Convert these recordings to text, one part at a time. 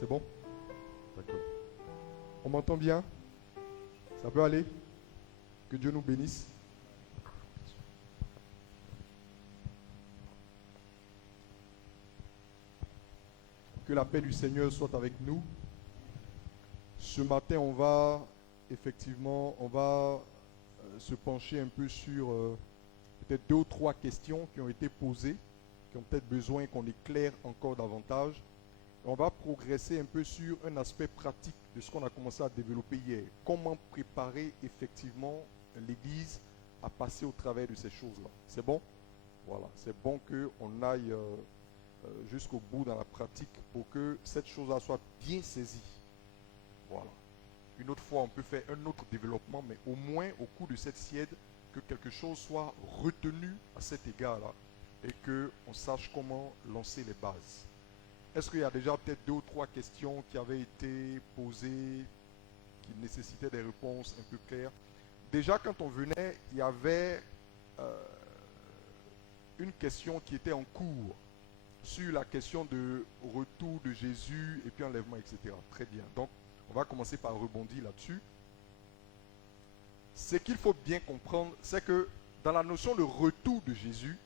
C'est bon? D'accord. On m'entend bien? Ça peut aller? Que Dieu nous bénisse. Que la paix du Seigneur soit avec nous. Ce matin, on va se pencher un peu sur peut-être 2 ou 3 questions qui ont été posées, qui ont peut-être besoin qu'on éclaire encore davantage. On va progresser un peu sur un aspect pratique de ce qu'on a commencé à développer hier. Comment préparer effectivement l'Église à passer au travers de ces choses-là. C'est bon? Voilà, c'est bon qu'on aille jusqu'au bout dans la pratique pour que cette chose-là soit bien saisie. Voilà. Une autre fois, on peut faire un autre développement, mais au moins au cours de cette siède, que quelque chose soit retenu à cet égard-là et qu'on sache comment lancer les bases. Est-ce qu'il y a déjà peut-être 2 ou 3 questions qui avaient été posées, qui nécessitaient des réponses un peu claires? Déjà, quand on venait, il y avait une question qui était en cours sur la question de retour de Jésus et puis enlèvement, etc. Très bien. Donc, on va commencer par rebondir là-dessus. Ce qu'il faut bien comprendre, c'est que dans la notion de retour de Jésus,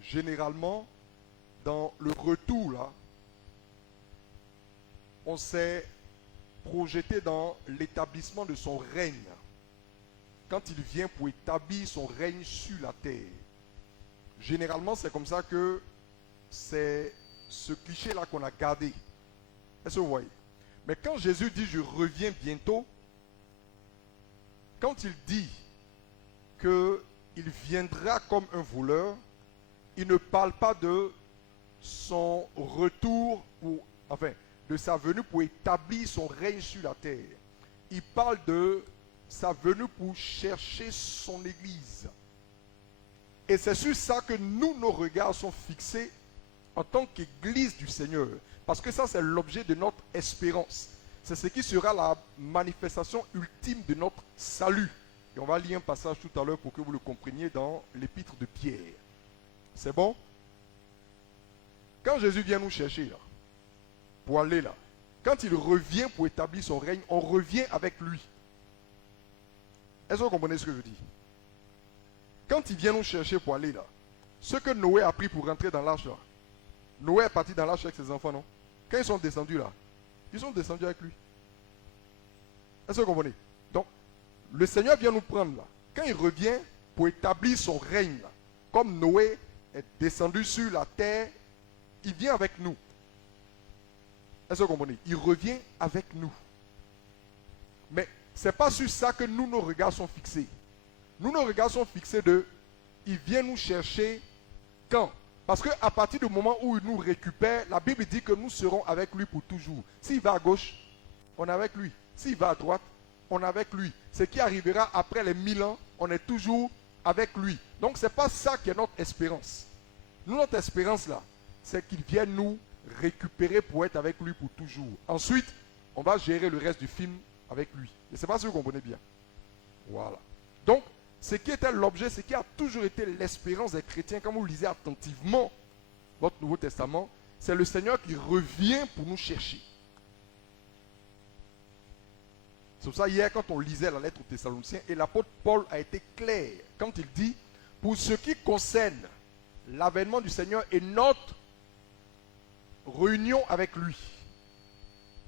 généralement, dans le retour là, on s'est projeté dans l'établissement de son règne. Quand il vient pour établir son règne sur la terre. Généralement, c'est comme ça que c'est ce cliché-là qu'on a gardé. Est-ce que vous voyez? Mais quand Jésus dit « je reviens bientôt », quand il dit qu'il viendra comme un voleur, il ne parle pas de son retour, de sa venue pour établir son règne sur la terre. Il parle de sa venue pour chercher son Église. Et c'est sur ça que nous, nos regards sont fixés en tant qu'Église du Seigneur. Parce que ça, c'est l'objet de notre espérance. C'est ce qui sera la manifestation ultime de notre salut. Et on va lire un passage tout à l'heure pour que vous le compreniez dans l'épître de Pierre. C'est bon? Quand Jésus vient nous chercher là, pour aller là, quand il revient pour établir son règne, on revient avec lui. Est-ce que vous comprenez ce que je dis? Quand il vient nous chercher pour aller là, ce que Noé a pris pour rentrer dans l'arche là, Noé est parti dans l'arche avec ses enfants, non? Quand ils sont descendus là, ils sont descendus avec lui. Est-ce que vous comprenez? Donc, le Seigneur vient nous prendre là. Quand il revient pour établir son règne là, comme Noé est descendu sur la terre, il vient avec nous. Est-ce que vous comprenez? Il revient avec nous. Mais ce n'est pas sur ça que nous, nos regards sont fixés. Nous, nos regards sont fixés de, il vient nous chercher quand? Parce qu'à partir du moment où il nous récupère, la Bible dit que nous serons avec lui pour toujours. S'il va à gauche, on est avec lui. S'il va à droite, on est avec lui. Ce qui arrivera après les 1000 ans, on est toujours avec lui. Donc ce n'est pas ça qui est notre espérance. Nous, notre espérance là, c'est qu'il vienne nous récupérer pour être avec lui pour toujours. Ensuite, on va gérer le reste du film avec lui. Et c'est pas si vous comprenez bien. Voilà. Donc, ce qui était l'objet, ce qui a toujours été l'espérance des chrétiens, quand vous lisez attentivement votre Nouveau Testament, c'est le Seigneur qui revient pour nous chercher. C'est pour ça, hier, quand on lisait la lettre aux Thessaloniciens, et l'apôtre Paul a été clair quand il dit, pour ce qui concerne l'avènement du Seigneur et notre réunion avec lui.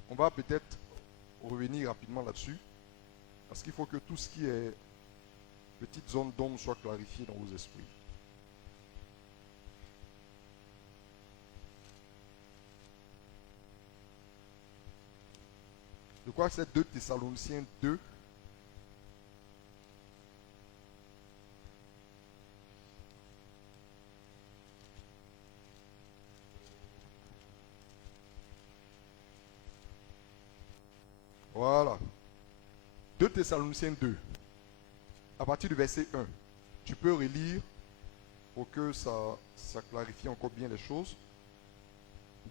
On va peut-être revenir rapidement là-dessus, parce qu'il faut que tout ce qui est petite zone d'ombre soit clarifiée dans vos esprits. Je crois que c'est 2 Thessaloniciens 2. Voilà. 2 Thessaloniciens 2. À partir du verset 1. Tu peux relire pour que ça clarifie encore bien les choses.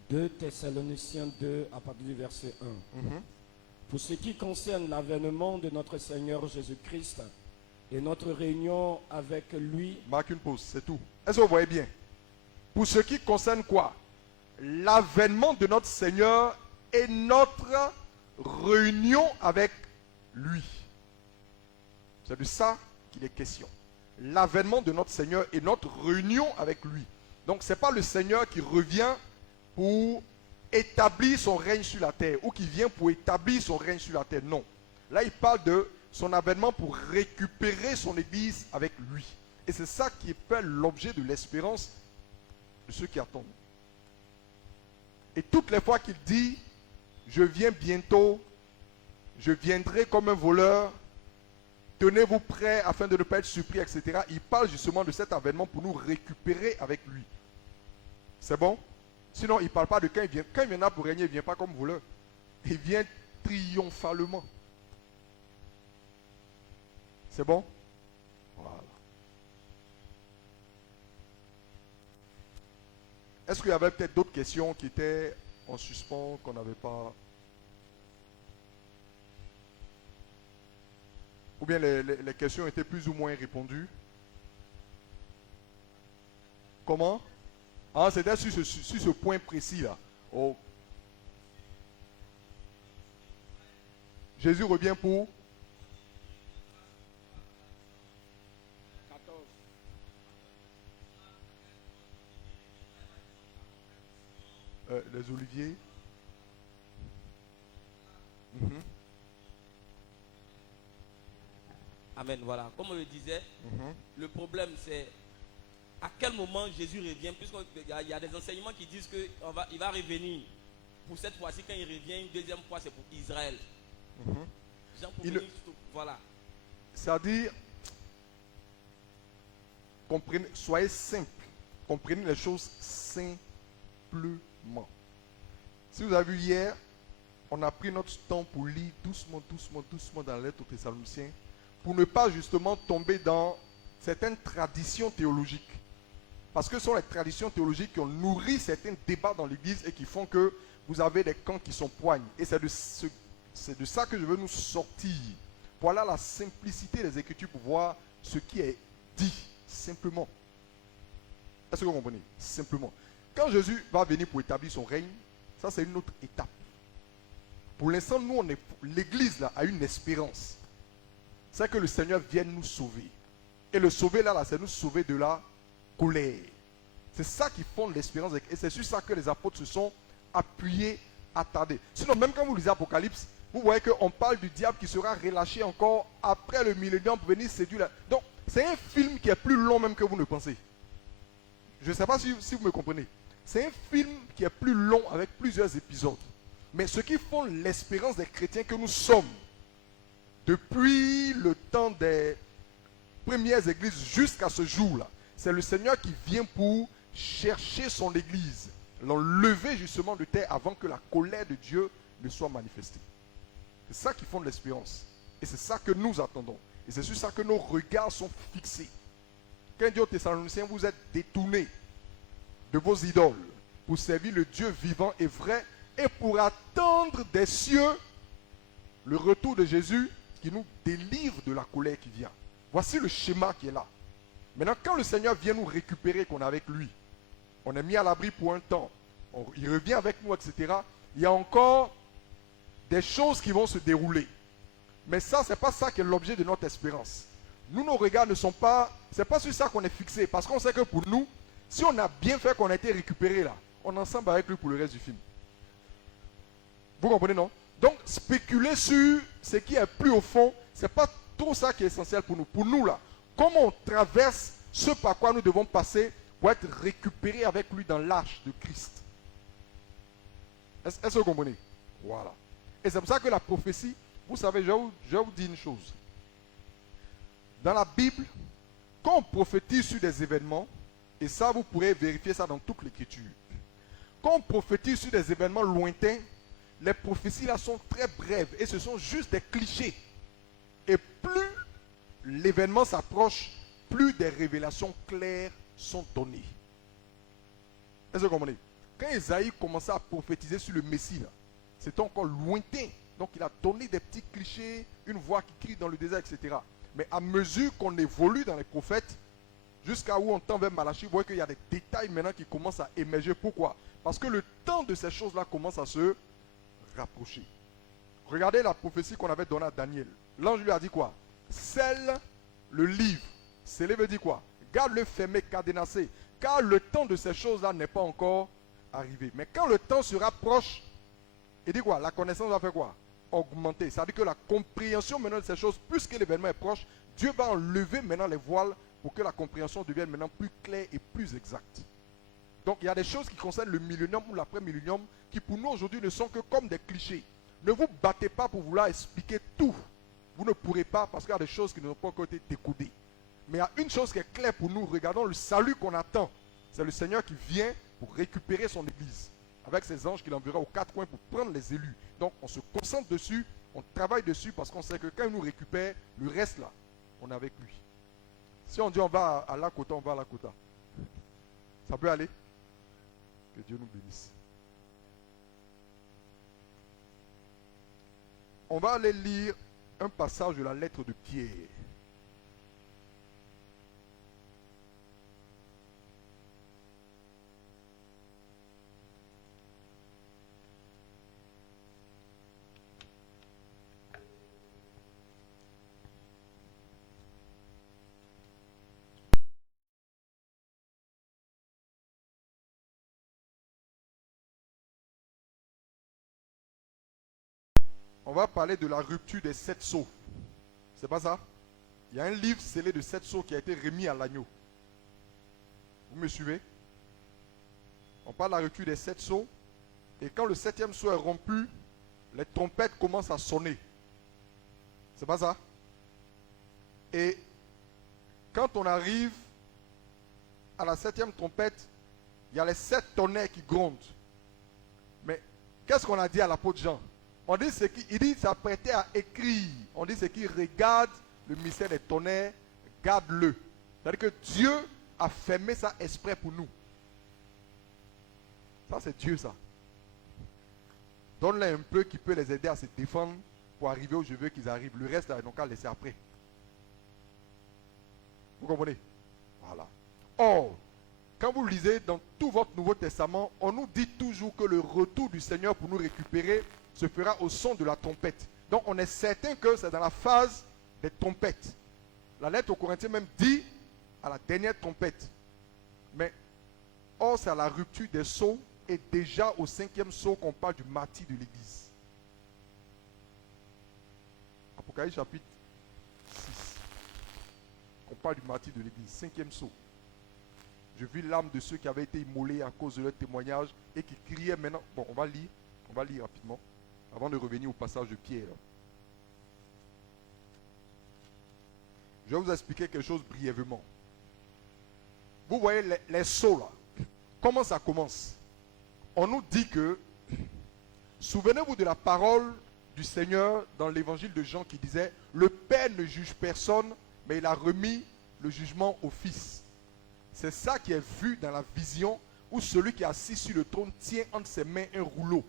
2 Thessaloniciens 2 à partir du verset 1. Pour ce qui concerne l'avènement de notre Seigneur Jésus-Christ et notre réunion avec lui. Marque une pause, c'est tout. Est-ce que vous voyez bien? Pour ce qui concerne quoi? L'avènement de notre Seigneur et notre réunion avec lui. C'est de ça qu'il est question. L'avènement de notre Seigneur et notre réunion avec lui. Donc ce n'est pas le Seigneur qui revient pour établir son règne sur la terre ou qui vient pour établir son règne sur la terre. Non. Là, il parle de son avènement pour récupérer son église avec lui. Et c'est ça qui est l'objet de l'espérance de ceux qui attendent. Et toutes les fois qu'il dit, je viens bientôt, je viendrai comme un voleur, tenez-vous prêts afin de ne pas être surpris, etc. Il parle justement de cet avènement pour nous récupérer avec lui. C'est bon? Sinon, il ne parle pas de quand il vient. Quand il viendra pour régner, il ne vient pas comme voleur. Il vient triomphalement. C'est bon? Voilà. Est-ce qu'il y avait peut-être d'autres questions qui étaient en suspens, qu'on n'avait pas... Ou bien les questions étaient plus ou moins répondues? Comment? Ah, c'était sur ce point précis-là. Oh. Jésus revient pour... 14. Les oliviers. Mhm. Amen, voilà. Comme on le disait, Mhm. le problème c'est à quel moment Jésus revient, puisqu'il y a des enseignements qui disent qu'il va revenir. Pour cette fois-ci, quand il revient, une deuxième fois, c'est pour Israël. Mhm. Jean pour Il- venir, voilà. C'est-à-dire, comprenez, soyez simple. Comprenez les choses simplement. Si vous avez vu hier, on a pris notre temps pour lire doucement dans la lettre aux Thessaloniciens, pour ne pas justement tomber dans certaines traditions théologiques. Parce que ce sont les traditions théologiques qui ont nourri certains débats dans l'Église et qui font que vous avez des camps qui sont poignes. Et c'est de ça que je veux nous sortir. Voilà la simplicité des Écritures pour voir ce qui est dit, simplement. Est-ce que vous comprenez? Simplement. Quand Jésus va venir pour établir son règne, ça c'est une autre étape. Pour l'instant, nous, l'Église là, a une espérance. C'est que le Seigneur vienne nous sauver. Et le sauver là c'est nous sauver de la colère. C'est ça qui fonde l'espérance. Et c'est sur ça que les apôtres se sont appuyés, attardés. Sinon, même quand vous lisez Apocalypse, vous voyez qu'on parle du diable qui sera relâché encore après le millénium pour venir séduire. Donc, c'est un film qui est plus long même que vous ne pensez. Je ne sais pas si vous me comprenez. C'est un film qui est plus long avec plusieurs épisodes. Mais ce qui fonde l'espérance des chrétiens que nous sommes, depuis le temps des premières églises jusqu'à ce jour-là, c'est le Seigneur qui vient pour chercher son église, l'enlever justement de terre avant que la colère de Dieu ne soit manifestée. C'est ça qui fonde l'espérance. Et c'est ça que nous attendons. Et c'est sur ça que nos regards sont fixés. Quand il dit aux Thessaloniciens, vous êtes détournés de vos idoles pour servir le Dieu vivant et vrai et pour attendre des cieux le retour de Jésus qui nous délivre de la colère qui vient. Voici le schéma qui est là. Maintenant, quand le Seigneur vient nous récupérer, qu'on est avec lui, on est mis à l'abri pour un temps, il revient avec nous, etc. Il y a encore des choses qui vont se dérouler. Mais ça, ce n'est pas ça qui est l'objet de notre espérance. Nous, nos regards ne sont pas... Ce n'est pas sur ça qu'on est fixé. Parce qu'on sait que pour nous, si on a bien fait qu'on a été récupéré là, on est ensemble avec lui pour le reste du film. Vous comprenez, non? Donc, spéculer sur ce qui est plus au fond, ce n'est pas trop ça qui est essentiel pour nous. Pour nous, là, comment on traverse ce par quoi nous devons passer pour être récupérés avec lui dans l'arche de Christ. Est-ce que vous comprenez? Voilà. Et c'est pour ça que la prophétie, vous savez, je vais vous dire une chose. Dans la Bible, quand on prophétise sur des événements, et ça vous pourrez vérifier ça dans toute l'écriture, quand on prophétise sur des événements lointains, les prophéties là sont très brèves et ce sont juste des clichés. Et plus l'événement s'approche, plus des révélations claires sont données. Est-ce que vous comprenez? Quand Esaïe commençait à prophétiser sur le Messie, là, c'était encore lointain. Donc il a donné des petits clichés, une voix qui crie dans le désert, etc. Mais à mesure qu'on évolue dans les prophètes, jusqu'à où on tend vers Malachie, vous voyez qu'il y a des détails maintenant qui commencent à émerger. Pourquoi? Parce que le temps de ces choses-là commence à se rapprocher. Regardez la prophétie qu'on avait donnée à Daniel. L'ange lui a dit quoi? Scelle le livre. Sceller veut dire quoi? Garde-le fermé, cadenassé. Car le temps de ces choses-là n'est pas encore arrivé. Mais quand le temps sera proche, il dit quoi? La connaissance va faire quoi? Augmenter. C'est-à-dire que la compréhension maintenant de ces choses, puisque l'événement est proche, Dieu va enlever maintenant les voiles pour que la compréhension devienne maintenant plus claire et plus exacte. Donc il y a des choses qui concernent le millénium ou l'après-millénium qui pour nous aujourd'hui ne sont que comme des clichés. Ne vous battez pas pour vouloir expliquer tout. Vous ne pourrez pas parce qu'il y a des choses qui n'ont pas encore été décodées. Mais il y a une chose qui est claire pour nous. Regardons le salut qu'on attend. C'est le Seigneur qui vient pour récupérer son église. Avec ses anges qu'il enverra aux quatre coins pour prendre les élus. Donc on se concentre dessus, on travaille dessus parce qu'on sait que quand il nous récupère, le reste là, on est avec lui. Si on dit on va à Lakota, on va à Lakota. Ça peut aller? Que Dieu nous bénisse. On va aller lire un passage de la lettre de Pierre. On va parler de la rupture des 7 sceaux. C'est pas ça? Il y a un livre scellé de 7 sceaux qui a été remis à l'agneau. Vous me suivez? On parle de la rupture des 7 sceaux. Et quand le 7e sceau est rompu, les trompettes commencent à sonner. C'est pas ça? Et quand on arrive à la 7e trompette, il y a les 7 tonnerres qui grondent. Mais qu'est-ce qu'on a dit à l'apôtre Jean? On dit ce qu'il dit s'apprêter à écrire. On dit ce qui regarde le mystère des tonnerres, garde-le. C'est-à-dire que Dieu a fermé ça exprès pour nous. Ça, c'est Dieu, ça. Donne-leur un peu qui peut les aider à se défendre pour arriver où je veux qu'ils arrivent. Le reste, ils n'ont qu'à laisser après. Vous comprenez? Voilà. Or, quand vous lisez dans tout votre Nouveau Testament, on nous dit toujours que le retour du Seigneur pour nous récupérer se fera au son de la trompette. Donc on est certain que c'est dans la phase des trompettes. La lettre aux Corinthiens même dit à la dernière trompette. Mais or c'est à la rupture des sceaux et déjà au 5e sceau qu'on parle du martyre de l'Église. Apocalypse chapitre 6. On parle du martyr de l'Église, 5e sceau. Je vis l'âme de ceux qui avaient été immolés à cause de leur témoignage et qui criaient maintenant. Bon, on va lire rapidement. Avant de revenir au passage de Pierre. Je vais vous expliquer quelque chose brièvement. Vous voyez les sceaux là. Comment ça commence? On nous dit que, souvenez-vous de la parole du Seigneur dans l'évangile de Jean qui disait, le Père ne juge personne, mais il a remis le jugement au Fils. C'est ça qui est vu dans la vision où celui qui est assis sur le trône tient entre ses mains un rouleau.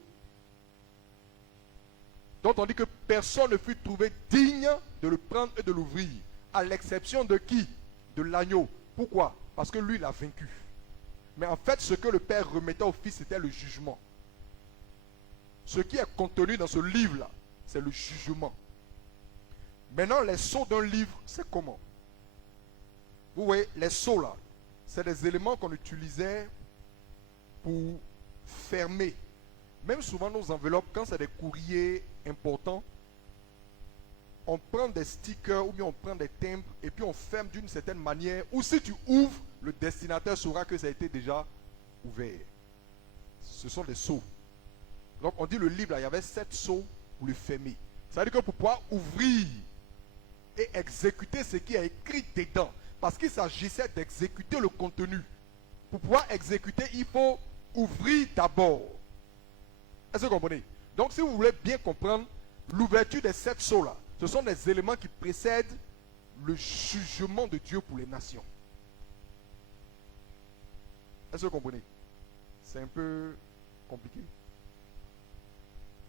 Donc on dit que personne ne fut trouvé digne de le prendre et de l'ouvrir. À l'exception de qui? De l'agneau. Pourquoi? Parce que lui, il a vaincu. Mais en fait, ce que le Père remettait au Fils, c'était le jugement. Ce qui est contenu dans ce livre-là, c'est le jugement. Maintenant, les sceaux d'un livre, c'est comment? Vous voyez, les sceaux là, c'est des éléments qu'on utilisait pour fermer. Même souvent nos enveloppes, quand c'est des courriers importants, on prend des stickers ou bien on prend des timbres et puis on ferme d'une certaine manière. Ou si tu ouvres, le destinataire saura que ça a été déjà ouvert. Ce sont des sceaux. Donc on dit le livre, là, il y avait 7 sceaux pour le fermer. Ça veut dire que pour pouvoir ouvrir et exécuter ce qui est écrit dedans, parce qu'il s'agissait d'exécuter le contenu. Pour pouvoir exécuter, il faut ouvrir d'abord. Est-ce que vous comprenez? Donc si vous voulez bien comprendre, l'ouverture des 7 sceaux là, ce sont des éléments qui précèdent le jugement de Dieu pour les nations. Est-ce que vous comprenez? C'est un peu compliqué.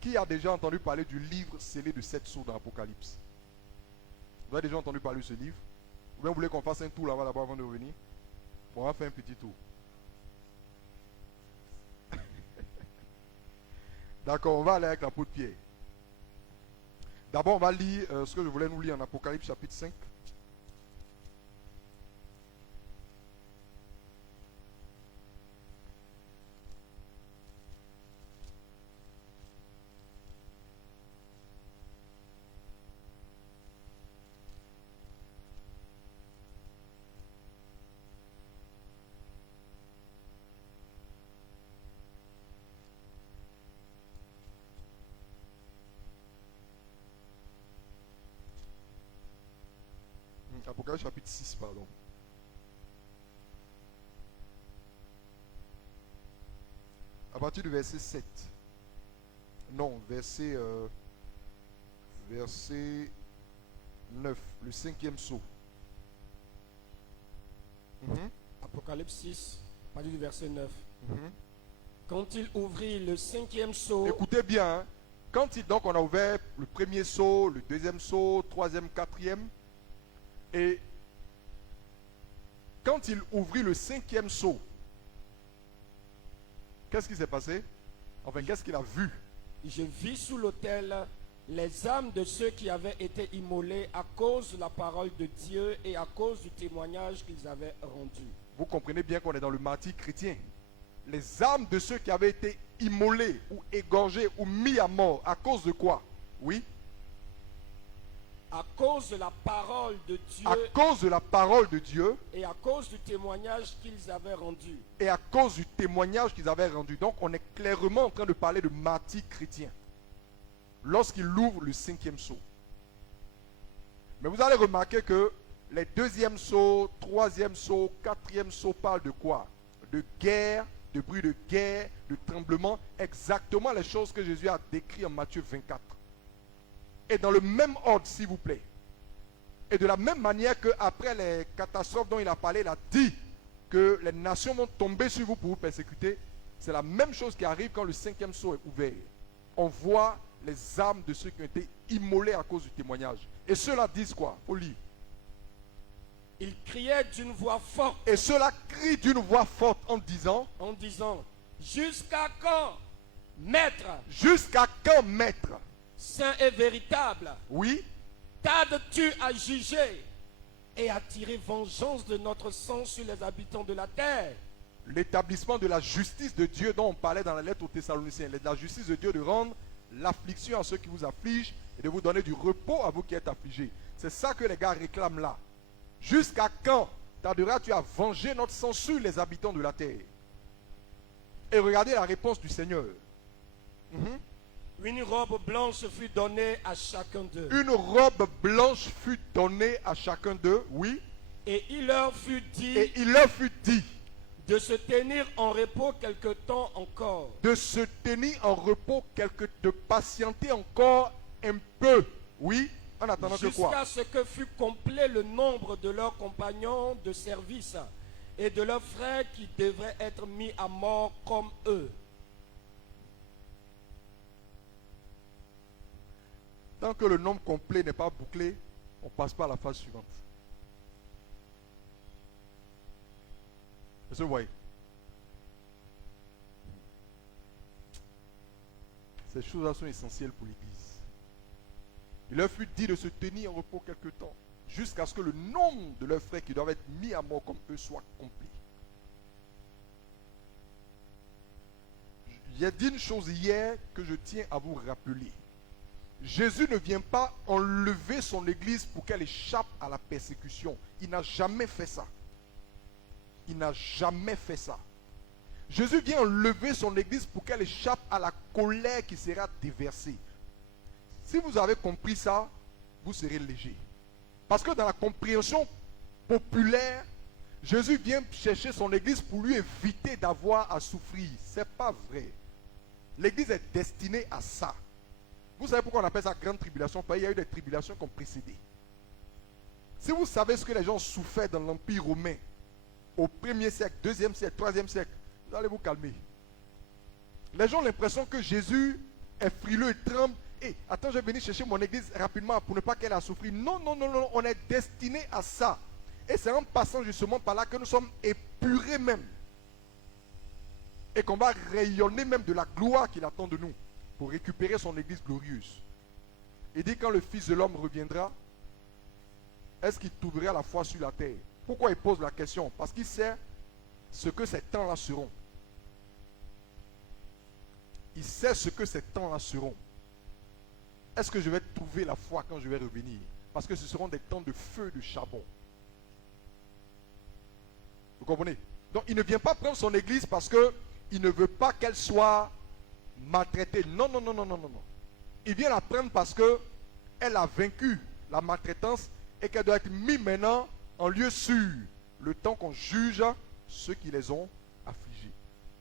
Qui a déjà entendu parler du livre scellé de 7 sceaux dans l'Apocalypse? Vous avez déjà entendu parler de ce livre? Ou bien vous voulez qu'on fasse un tour là-bas avant de revenir? Bon, on va faire un petit tour. D'accord, on va aller avec l'apôtre Pierre. D'abord, on va lire ce que je voulais nous lire en Apocalypse chapitre 5. Apocalypse chapitre 6, pardon. À partir du verset 7. Non, verset 9, le 5e sceau. Apocalypse 6, à partir du verset 9. Mhm. Quand il ouvrit le 5e sceau, Écoutez bien, hein. Donc on a ouvert le premier sceau, le deuxième sceau, troisième, quatrième. Et quand il ouvrit le 5e sceau, qu'est-ce qui s'est passé? Enfin, qu'est-ce qu'il a vu? je vis sous l'autel les âmes de ceux qui avaient été immolés à cause de la parole de Dieu et à cause du témoignage qu'ils avaient rendu. Vous comprenez bien qu'on est dans le martyre chrétien. Les âmes de ceux qui avaient été immolés ou égorgés ou mis à mort, à cause de quoi? Oui, À cause de la parole de Dieu à cause de la parole de Dieu et à cause du témoignage qu'ils avaient rendu. et à cause du témoignage qu'ils avaient rendu. Donc on est clairement en train de parler de martyr chrétien lorsqu'il ouvre le 5e sceau. Mais vous allez remarquer que les 2e sceaux, 3e sceau, 4e sceau parlent de quoi? De guerre, de bruit de guerre, de tremblement, exactement les choses que Jésus a décrites en Matthieu 24. Et dans le même ordre, s'il vous plaît. Et de la même manière qu'après les catastrophes dont il a parlé, il a dit que les nations vont tomber sur vous pour vous persécuter. C'est la même chose qui arrive quand le 5e sceau est ouvert. On voit les âmes de ceux qui ont été immolés à cause du témoignage. Et ceux-là disent quoi? Au lit. Ils criaient d'une voix forte Et ceux-là crient d'une voix forte en disant, en disant: jusqu'à quand, Maître, jusqu'à quand, Maître? saint et véritable, Oui, tardes-tu à juger et à tirer vengeance de notre sang sur les habitants de la terre? l'établissement de la justice de Dieu dont on parlait dans la lettre aux Thessaloniciens. La justice de Dieu de rendre l'affliction à ceux qui vous affligent et de vous donner du repos à vous qui êtes affligés. C'est ça que les gars réclament là. Jusqu'à quand tarderas-tu à venger notre sang sur les habitants de la terre? Et regardez la réponse du Seigneur. Une robe blanche fut donnée à chacun d'eux. Une robe blanche fut donnée à chacun d'eux, oui. Et il leur fut dit Et il leur fut dit de se tenir en repos quelque temps encore. de se tenir en repos, de patienter encore un peu, oui, en attendant que quoi? Jusqu'à ce que fût complet le nombre de leurs compagnons de service et de leurs frères qui devraient être mis à mort comme eux. Tant que le nombre complet n'est pas bouclé, on passe pas à la phase suivante. Est-ce que vous voyez? Ces choses-là sont essentielles pour l'Église. Il leur fut dit de se tenir en repos quelque temps, jusqu'à ce que le nombre de leurs frères qui doivent être mis à mort comme eux soit complet. J'ai dit une chose hier que je tiens à vous rappeler. Jésus ne vient pas enlever son Église pour qu'elle échappe à la persécution. Il n'a jamais fait ça. Il n'a jamais fait ça. Jésus vient enlever son Église pour qu'elle échappe à la colère qui sera déversée. Si vous avez compris ça, vous serez léger. Parce que dans la compréhension populaire, Jésus vient chercher son Église pour lui éviter d'avoir à souffrir. Ce n'est pas vrai. L'Église est destinée à ça. Vous savez pourquoi on appelle ça grande tribulation? Parce qu'il y a eu des tribulations qui ont précédé. Si vous savez ce que les gens souffraient dans l'Empire romain, au 1er siècle, 2e siècle, 3e siècle, vous allez vous calmer. Les gens ont l'impression que Jésus est frileux et tremble. Et attends, je vais venir chercher mon Église rapidement pour ne pas qu'elle a souffert. Non, non, non, non, on est destiné à ça. Et c'est en passant justement par là que nous sommes épurés même. Et qu'on va rayonner même de la gloire qu'il attend de nous. pour récupérer son église glorieuse. Il dit quand le Fils de l'homme reviendra, est-ce qu'il trouvera la foi sur la terre? Pourquoi il pose la question? Parce qu'il sait ce que ces temps-là seront. Il sait ce que ces temps-là seront. Est-ce que je vais trouver la foi quand je vais revenir? Parce que ce seront des temps de feu, de charbon. Vous comprenez? Donc il ne vient pas prendre son église parce qu'il ne veut pas qu'elle soit maltraitée. Non, non, non, non, non, non, non. Il vient la prendre parce qu'elle a vaincu la maltraitance et qu'elle doit être mise maintenant en lieu sûr. Le temps qu'on juge ceux qui les ont affligés.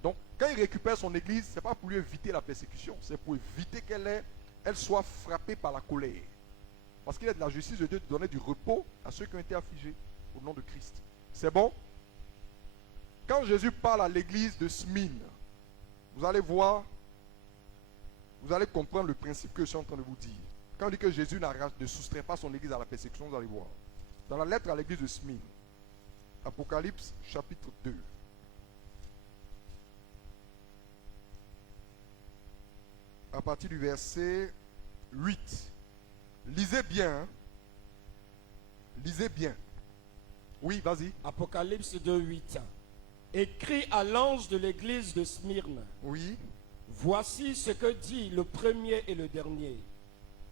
Donc quand il récupère son église, ce n'est pas pour lui éviter la persécution. C'est pour éviter qu'elle soit frappée par la colère. Parce qu'il est de la justice de Dieu de donner du repos à ceux qui ont été affligés au nom de Christ. C'est bon? Quand Jésus parle à l'église de Smyrne, vous allez voir, vous allez comprendre le principe que je suis en train de vous dire. Quand on dit que Jésus ne soustrait pas son église à la persécution, vous allez voir. Dans la lettre à l'église de Smyrne, Apocalypse chapitre 2. À partir du verset 8. Lisez bien. Hein? Lisez bien. Oui, vas-y. Apocalypse 2, 8. Écrit à l'ange de l'église de Smyrne. Oui. Voici ce que dit le premier et le dernier.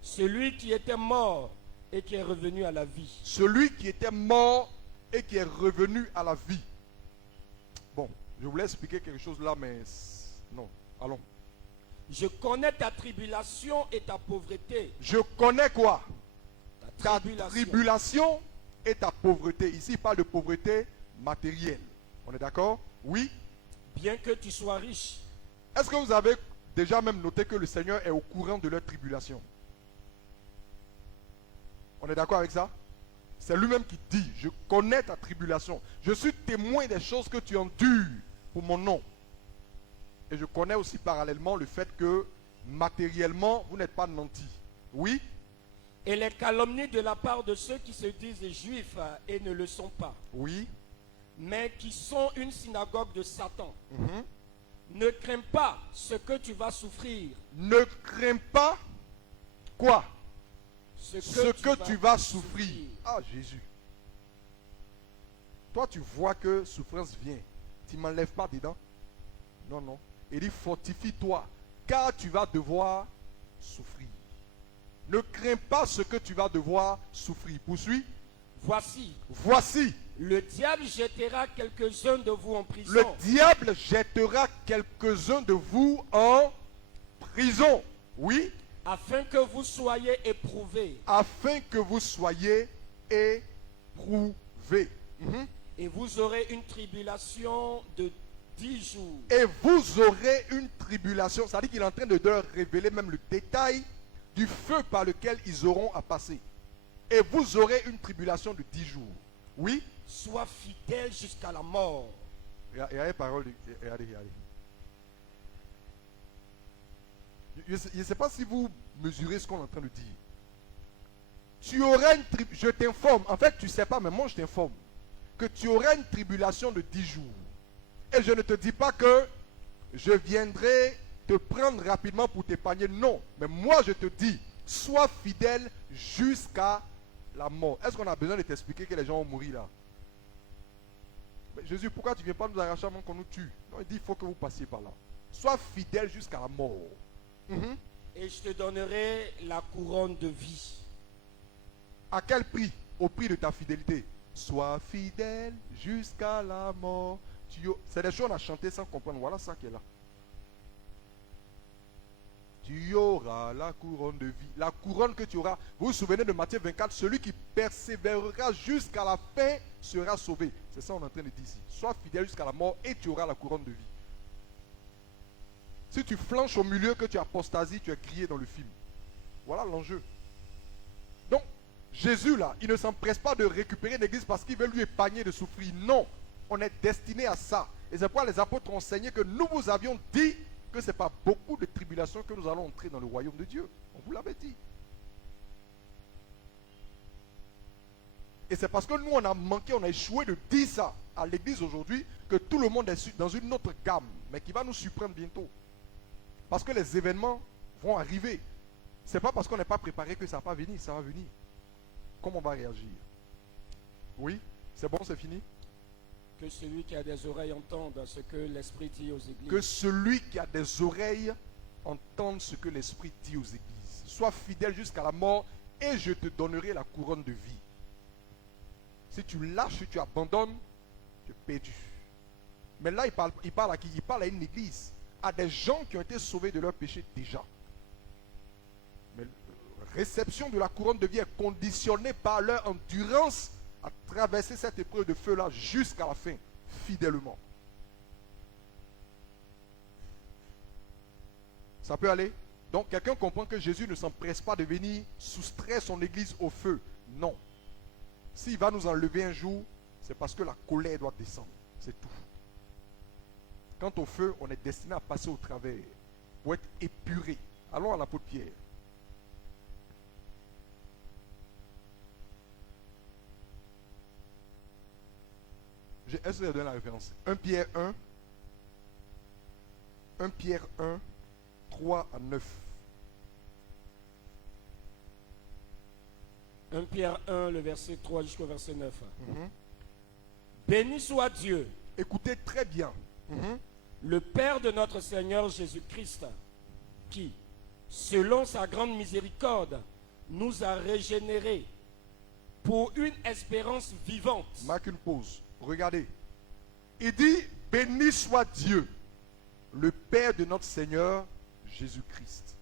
Celui qui était mort et qui est revenu à la vie. Celui qui était mort et qui est revenu à la vie. Bon, je voulais expliquer quelque chose là, mais non. Allons. Je connais ta tribulation et ta pauvreté. Je connais quoi? Ta tribulation et ta pauvreté. Ici, il parle de pauvreté matérielle. On est d'accord? Oui. Bien que tu sois riche. Est-ce que vous avez déjà même noté que le Seigneur est au courant de leur tribulation? On est d'accord avec ça? C'est lui-même qui dit, je connais ta tribulation. Je suis témoin des choses que tu endures pour mon nom. Et je connais aussi parallèlement le fait que matériellement, vous n'êtes pas nantis. Oui? Et les calomnies de la part de ceux qui se disent juifs et ne le sont pas. Oui. Mais qui sont une synagogue de Satan. Ne crains pas ce que tu vas souffrir. Ne crains pas quoi? Ce que tu vas souffrir. Ah, Jésus. Toi, tu vois que souffrance vient. Tu ne m'enlèves pas dedans. Non, non. Il dit fortifie-toi, car tu vas devoir souffrir. Ne crains pas ce que tu vas devoir souffrir. Poursuis. Voici. Le diable jettera quelques-uns de vous en prison. Le diable jettera quelques-uns de vous en prison. Oui. Afin que vous soyez éprouvés. Afin que vous soyez éprouvés. Et vous aurez une tribulation de 10 jours. Et vous aurez une tribulation. Ça veut dire qu'il est en train de leur révéler même le détail du feu par lequel ils auront à passer. Et vous aurez une tribulation de 10 jours. Oui. Sois fidèle jusqu'à la mort. Regardez, parole. Regardez. Je ne sais pas si vous mesurez ce qu'on est en train de dire. Tu auras une tribulation. Je t'informe. En fait, tu ne sais pas, mais moi je t'informe. Que tu auras une tribulation de 10 jours. Et je ne te dis pas que je viendrai te prendre rapidement pour t'épargner. Non. Mais moi je te dis, sois fidèle jusqu'à la mort. Est-ce qu'on a besoin de t'expliquer que les gens vont mourir là? Mais Jésus, pourquoi tu ne viens pas nous arracher avant qu'on nous tue? Non, il dit, il faut que vous passiez par là. Sois fidèle jusqu'à la mort. Et je te donnerai la couronne de vie. À quel prix? Au prix de ta fidélité. Sois fidèle jusqu'à la mort. C'est des choses qu'on a chantées sans comprendre. Voilà ça qui est là. Tu auras la couronne de vie. La couronne que tu auras. Vous vous souvenez de Matthieu 24. Celui qui persévérera jusqu'à la fin sera sauvé. C'est ça qu'on est en train de dire ici. Sois fidèle jusqu'à la mort et tu auras la couronne de vie. Si tu flanches au milieu, que tu apostasies, tu es grillé dans le film. Voilà l'enjeu. Donc, Jésus là, il ne s'empresse pas de récupérer l'église parce qu'il veut lui épargner de souffrir. Non, on est destiné à ça. Et c'est pourquoi les apôtres ont enseigné que nous vous avions dit que ce n'est pas beaucoup de tribulations que nous allons entrer dans le royaume de Dieu. On vous l'avait dit. Et c'est parce que nous on a manqué, on a échoué de dire ça à l'église aujourd'hui que tout le monde est dans une autre gamme, mais qui va nous surprendre bientôt. Parce que les événements vont arriver. Ce n'est pas parce qu'on n'est pas préparé que ça ne va pas venir, ça va venir. Comment on va réagir? Oui, c'est bon, c'est fini? Que celui qui a des oreilles entende ce que l'Esprit dit aux églises. Que celui qui a des oreilles entende ce que l'Esprit dit aux églises. Sois fidèle jusqu'à la mort et je te donnerai la couronne de vie. Si tu lâches, si tu abandonnes, tu es perdu. Mais là, il parle à qui? Il parle à une église, à des gens qui ont été sauvés de leurs péchés déjà. Mais la réception de la couronne de vie est conditionnée par leur endurance à traverser cette épreuve de feu-là jusqu'à la fin, fidèlement. Ça peut aller? Donc quelqu'un comprend que Jésus ne s'empresse pas de venir soustraire son église au feu. Non. S'il va nous enlever un jour, c'est parce que la colère doit descendre. C'est tout. Quant au feu, on est destiné à passer au travers pour être épuré. Allons à l'apôtre Pierre. Est-ce que j'ai donné la référence? 1 Pierre 1. 1 Pierre 1, 3 à 9. 1 Pierre 1, le verset 3 jusqu'au verset 9. Béni soit Dieu, Écoutez très bien. le Père de notre Seigneur Jésus-Christ, qui, selon sa grande miséricorde, nous a régénérés pour une espérance vivante. Marque une pause. Regardez. Il dit, béni soit Dieu, le Père de notre Seigneur Jésus-Christ,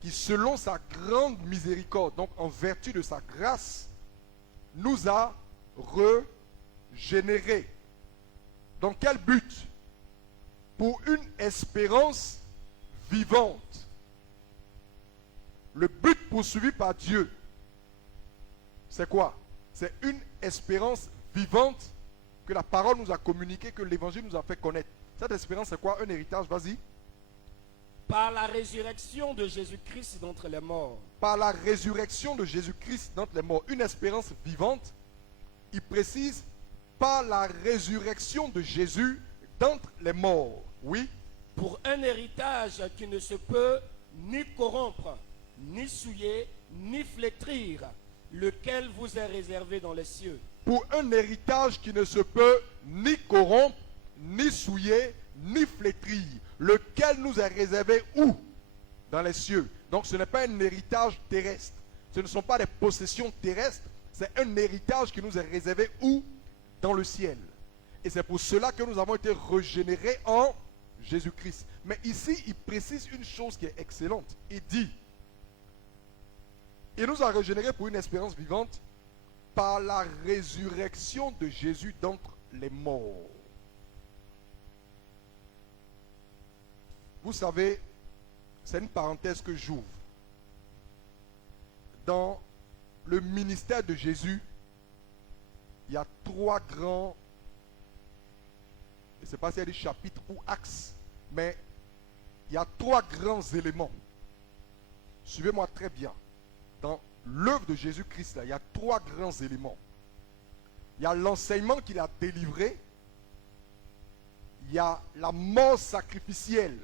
qui selon sa grande miséricorde, donc en vertu de sa grâce, nous a régénérés. Dans quel but? Pour une espérance vivante. Le but poursuivi par Dieu, c'est quoi? C'est une espérance vivante que la parole nous a communiquée, que l'évangile nous a fait connaître. Cette espérance, c'est quoi? Un héritage, vas-y. Par la résurrection de Jésus-Christ d'entre les morts. Par la résurrection de Jésus-Christ d'entre les morts. Une espérance vivante, il précise, par la résurrection de Jésus d'entre les morts. Oui. Pour un héritage qui ne se peut ni corrompre, ni souiller, ni flétrir, lequel vous est réservé dans les cieux. Pour un héritage qui ne se peut ni corrompre, ni souiller, ni flétrir, lequel nous est réservé où? Dans les cieux. Donc ce n'est pas un héritage terrestre. Ce ne sont pas des possessions terrestres. C'est un héritage qui nous est réservé où? Dans le ciel. Et c'est pour cela que nous avons été régénérés en Jésus-Christ. Mais ici, il précise une chose qui est excellente. Il dit, il nous a régénérés pour une espérance vivante par la résurrection de Jésus d'entre les morts. Vous savez, c'est une parenthèse que j'ouvre. Dans le ministère de Jésus, il y a trois grands, je ne sais pas s'il y a des chapitres ou axes, mais il y a trois grands éléments. Suivez-moi très bien. Dans l'œuvre de Jésus-Christ, il y a trois grands éléments. Il y a l'enseignement qu'il a délivré, il y a la mort sacrificielle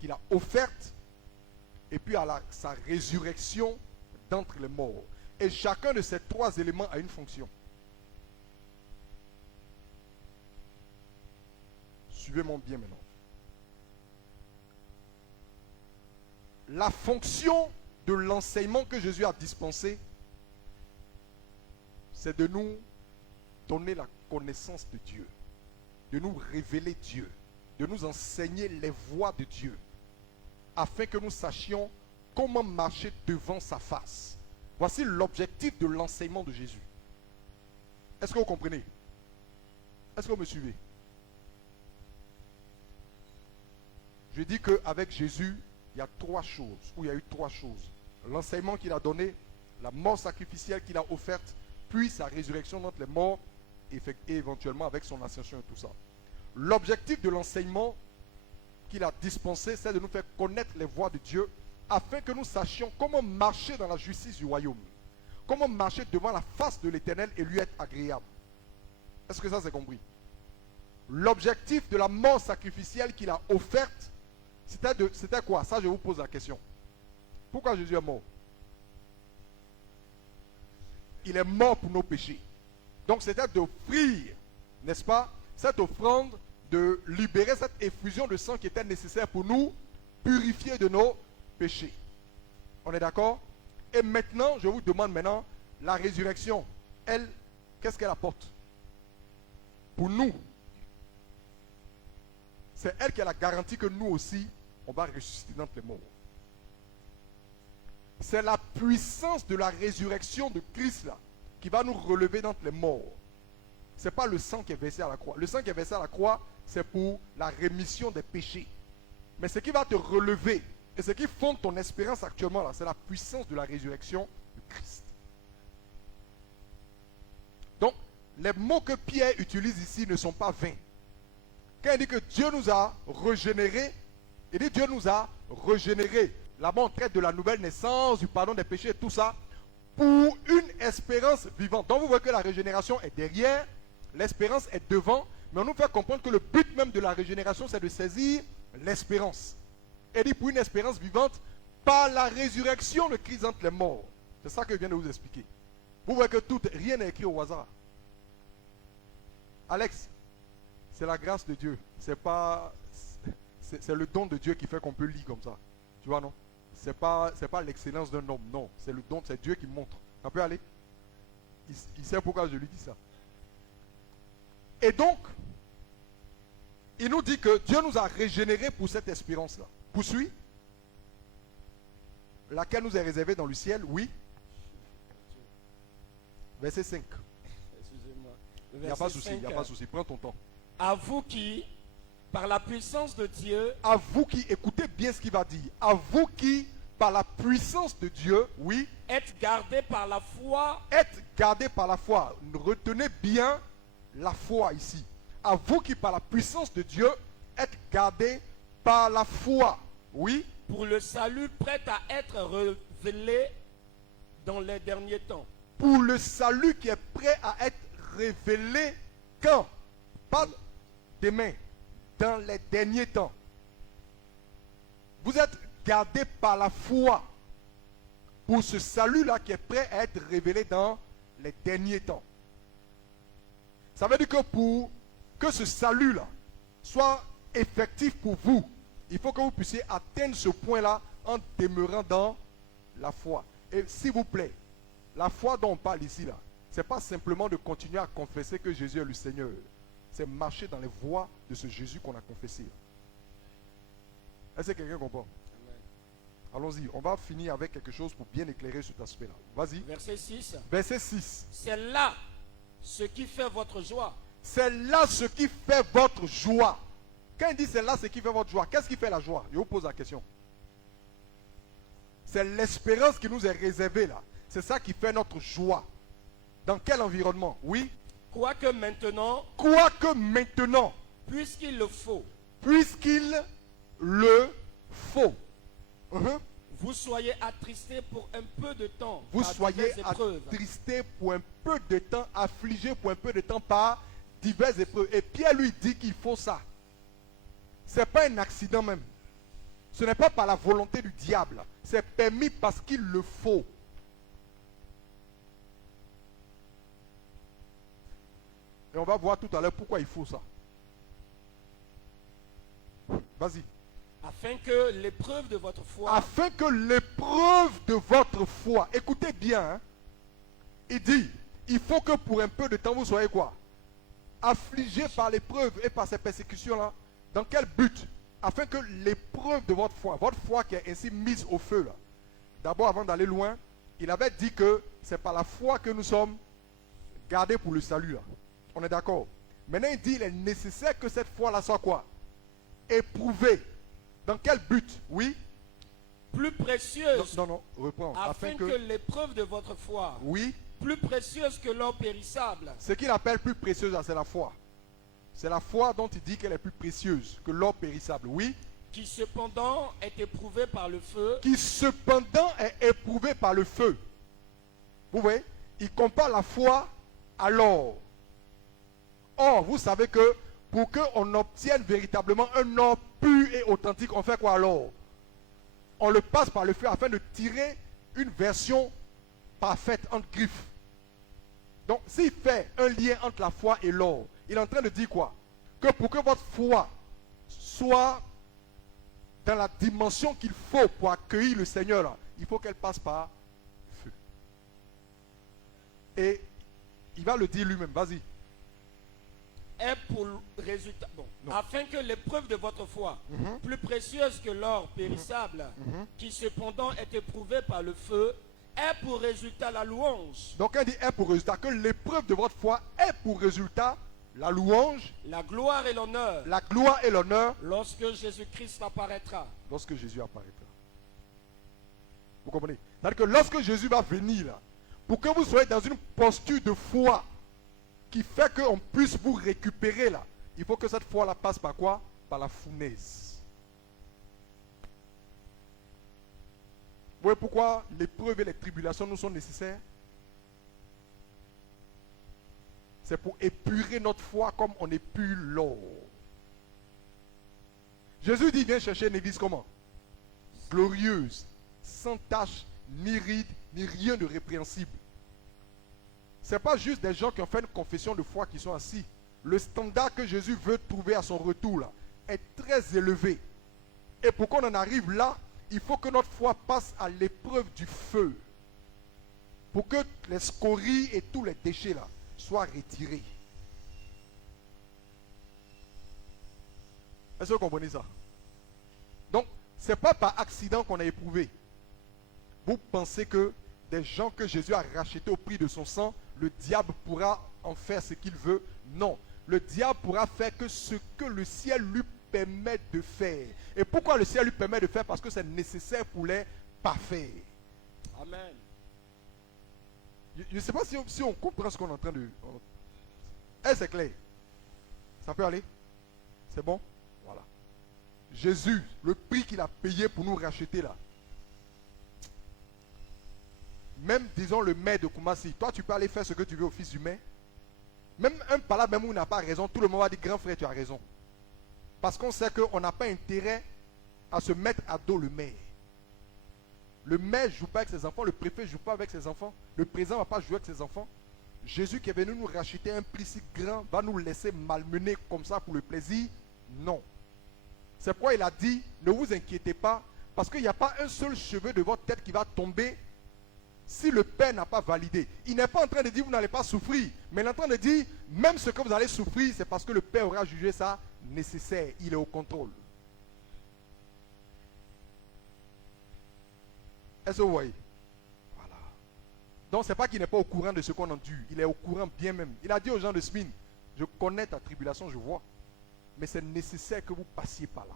qu'il a offerte, et puis il y a sa résurrection d'entre les morts. Et chacun de ces trois éléments a une fonction. Suivez-moi bien maintenant. La fonction de l'enseignement que Jésus a dispensé, c'est de nous donner la connaissance de Dieu, de nous révéler Dieu, de nous enseigner les voies de Dieu, afin que nous sachions comment marcher devant sa face. Voici l'objectif de l'enseignement de Jésus. Est-ce que vous comprenez? Est-ce que vous me suivez? Je dis qu'avec Jésus, il y a trois choses, ou il y a eu trois choses. L'enseignement qu'il a donné, la mort sacrificielle qu'il a offerte, puis sa résurrection d'entre les morts, et éventuellement avec son ascension et tout ça. L'objectif de l'enseignement qu'il a dispensé, c'est de nous faire connaître les voies de Dieu, afin que nous sachions comment marcher dans la justice du royaume. Comment marcher devant la face de l'Éternel et lui être agréable. Est-ce que ça c'est compris? L'objectif de la mort sacrificielle qu'il a offerte, C'était quoi? Ça, je vous pose la question. Pourquoi Jésus est mort? Il est mort pour nos péchés. Donc c'était d'offrir, n'est-ce pas, cette offrande, de libérer cette effusion de sang qui était nécessaire pour nous purifier de nos péchés. On est d'accord? Et maintenant, je vous demande maintenant, la résurrection, elle, qu'est-ce qu'elle apporte? Pour nous, c'est elle qui a la garantie que nous aussi, on va ressusciter d'entre les morts. C'est la puissance de la résurrection de Christ là, qui va nous relever d'entre les morts. Ce n'est pas le sang qui est versé à la croix. Le sang qui est versé à la croix, c'est pour la rémission des péchés. Mais ce qui va te relever, et ce qui fonde ton espérance actuellement là, c'est la puissance de la résurrection de Christ. Donc, les mots que Pierre utilise ici ne sont pas vains. Quand il dit que Dieu nous a régénérés, il dit Dieu nous a régénérés. Là-bas, on traite de la nouvelle naissance, du pardon des péchés et tout ça, pour une espérance vivante. Donc, vous voyez que la régénération est derrière, l'espérance est devant, mais on nous fait comprendre que le but même de la régénération, c'est de saisir l'espérance. Et dit pour une espérance vivante, par la résurrection de Christ entre les morts. C'est ça que je viens de vous expliquer. Vous voyez que rien n'est écrit au hasard. Alex, c'est la grâce de Dieu. C'est le don de Dieu qui fait qu'on peut lire comme ça. Tu vois, non? C'est pas l'excellence d'un homme, non. C'est le don, c'est Dieu qui montre. Ça peut aller? Il sait pourquoi je lui dis ça. Et donc, il nous dit que Dieu nous a régénérés pour cette espérance-là. Poursuit. Laquelle nous est réservée dans le ciel, oui. Verset 5. Excusez-moi. Il n'y a pas de souci, il n'y a pas de souci. Prends ton temps. À vous qui, par la puissance de Dieu, À vous qui, écoutez bien ce qu'il va dire. À vous qui, par la puissance de Dieu, oui, êtes gardés par la foi, êtes gardés par la foi. Retenez bien la foi ici. À vous qui, par la puissance de Dieu, êtes gardés par la foi. Oui, pour le salut prêt à être révélé dans les derniers temps. pour le salut qui est prêt à être révélé quand? Pas demain, dans les derniers temps. Vous êtes gardés par la foi pour ce salut-là qui est prêt à être révélé dans les derniers temps. Ça veut dire que pour que ce salut-là soit effectif pour vous, il faut que vous puissiez atteindre ce point-là en demeurant dans la foi. Et s'il vous plaît, la foi dont on parle ici, là, ce n'est pas simplement de continuer à confesser que Jésus est le Seigneur. C'est marcher dans les voies de ce Jésus qu'on a confessé. Est-ce que quelqu'un comprend? Allons-y, on va finir avec quelque chose pour bien éclairer cet aspect-là. Vas-y. Verset 6. Verset 6. C'est là ce qui fait votre joie. C'est là ce qui fait votre joie. Quand il dit c'est là ce qui fait votre joie, qu'est-ce qui fait la joie? Je vous pose la question. C'est l'espérance qui nous est réservée là. C'est ça qui fait notre joie. Dans quel environnement? Oui. Quoique maintenant, puisqu'il le faut, Mhm. vous soyez attristés pour un peu de temps. Vous par soyez diverses épreuves. attristés pour un peu de temps, affligés pour un peu de temps par diverses épreuves. Et Pierre lui dit qu'il faut ça. Ce n'est pas un accident même. Ce n'est pas par la volonté du diable. C'est permis parce qu'il le faut. Et on va voir tout à l'heure pourquoi il faut ça. Vas-y. Afin que l'épreuve de votre foi, Afin que l'épreuve de votre foi, écoutez bien, hein, il dit, il faut que pour un peu de temps vous soyez quoi? Affligés par l'épreuve et par ces persécutions-là. Dans quel but? Afin que l'épreuve de votre foi qui est ainsi mise au feu, là. D'abord, avant d'aller loin, il avait dit que c'est par la foi que nous sommes gardés pour le salut, là. On est d'accord? Maintenant, il dit, il est nécessaire que cette foi-là soit quoi? Éprouvée. Dans quel but? Oui? plus précieuse, Non, reprends. afin que l'épreuve de votre foi, Oui, plus précieuse que l'or périssable, ce qu'il appelle plus précieuse, c'est la foi. C'est la foi dont il dit qu'elle est plus précieuse que l'or périssable. Oui, qui cependant est éprouvée par le feu, qui cependant est éprouvée par le feu. Vous voyez? Il compare la foi à l'or. Or, vous savez que pour qu'on obtienne véritablement un or pur pur et authentique, on fait quoi alors? On le passe par le feu afin de tirer une version parfaite entre griffes. Donc, s'il fait un lien entre la foi et l'or, il est en train de dire quoi? Que pour que votre foi soit dans la dimension qu'il faut pour accueillir le Seigneur, là, il faut qu'elle passe par feu. Et il va le dire lui-même, vas-y. Est pour résultat, Non. afin que l'épreuve de votre foi, plus précieuse que l'or périssable, qui cependant est éprouvée par le feu, est pour résultat la louange, Donc, il dit est pour résultat que l'épreuve de votre foi est pour résultat la louange, la gloire et l'honneur, la gloire et l'honneur lorsque Jésus-Christ apparaîtra. lorsque Jésus apparaîtra. Vous comprenez? C'est-à-dire que lorsque Jésus va venir, là, pour que vous soyez dans une posture de foi qui fait qu'on puisse vous récupérer, là, il faut que cette foi-là passe par quoi? Par la fournaise. Vous voyez pourquoi l'épreuve et les tribulations nous sont nécessaires? C'est pour épurer notre foi comme on épure l'or. Jésus dit, viens chercher une église comment? Glorieuse, sans tache, ni ride, ni rien de répréhensible. Ce n'est pas juste des gens qui ont fait une confession de foi qui sont assis. Le standard que Jésus veut trouver à son retour là, est très élevé. Et pour qu'on en arrive là, il faut que notre foi passe à l'épreuve du feu. Pour que les scories et tous les déchets là soient retirés. Est-ce que vous comprenez ça? Donc, ce n'est pas par accident qu'on a éprouvé. Vous pensez que des gens que Jésus a rachetés au prix de son sang, le diable pourra en faire ce qu'il veut? Non. Le diable pourra faire que ce que le ciel lui permet de faire. Et pourquoi le ciel lui permet de faire? Parce que c'est nécessaire pour les parfaits. Amen. Je ne sais pas si on comprend ce qu'on est en train de... Est-ce c'est clair? Ça peut aller? C'est bon? Voilà. Jésus, le prix qu'il a payé pour nous racheter là. Même, disons, le maire de Koumassi, toi, tu peux aller faire ce que tu veux au fils du maire. Même un pala, même où il n'a pas raison, tout le monde va dire, grand frère, tu as raison. Parce qu'on sait qu'on n'a pas intérêt à se mettre à dos le maire. Le maire ne joue pas avec ses enfants, le préfet ne joue pas avec ses enfants, le président ne va pas jouer avec ses enfants. Jésus qui est venu nous racheter un prix si grand, va nous laisser malmener comme ça pour le plaisir? Non. C'est pourquoi il a dit, ne vous inquiétez pas, parce qu'il n'y a pas un seul cheveu de votre tête qui va tomber si le Père n'a pas validé. Il n'est pas en train de dire vous n'allez pas souffrir, mais il est en train de dire même ce que vous allez souffrir, c'est parce que le Père aura jugé ça nécessaire. Il est au contrôle. Est-ce que vous voyez? Voilà. Donc c'est pas qu'il n'est pas au courant de ce qu'on endure. Il est au courant bien même. Il a dit aux gens de Smyrne, je connais ta tribulation, je vois. Mais c'est nécessaire que vous passiez par là.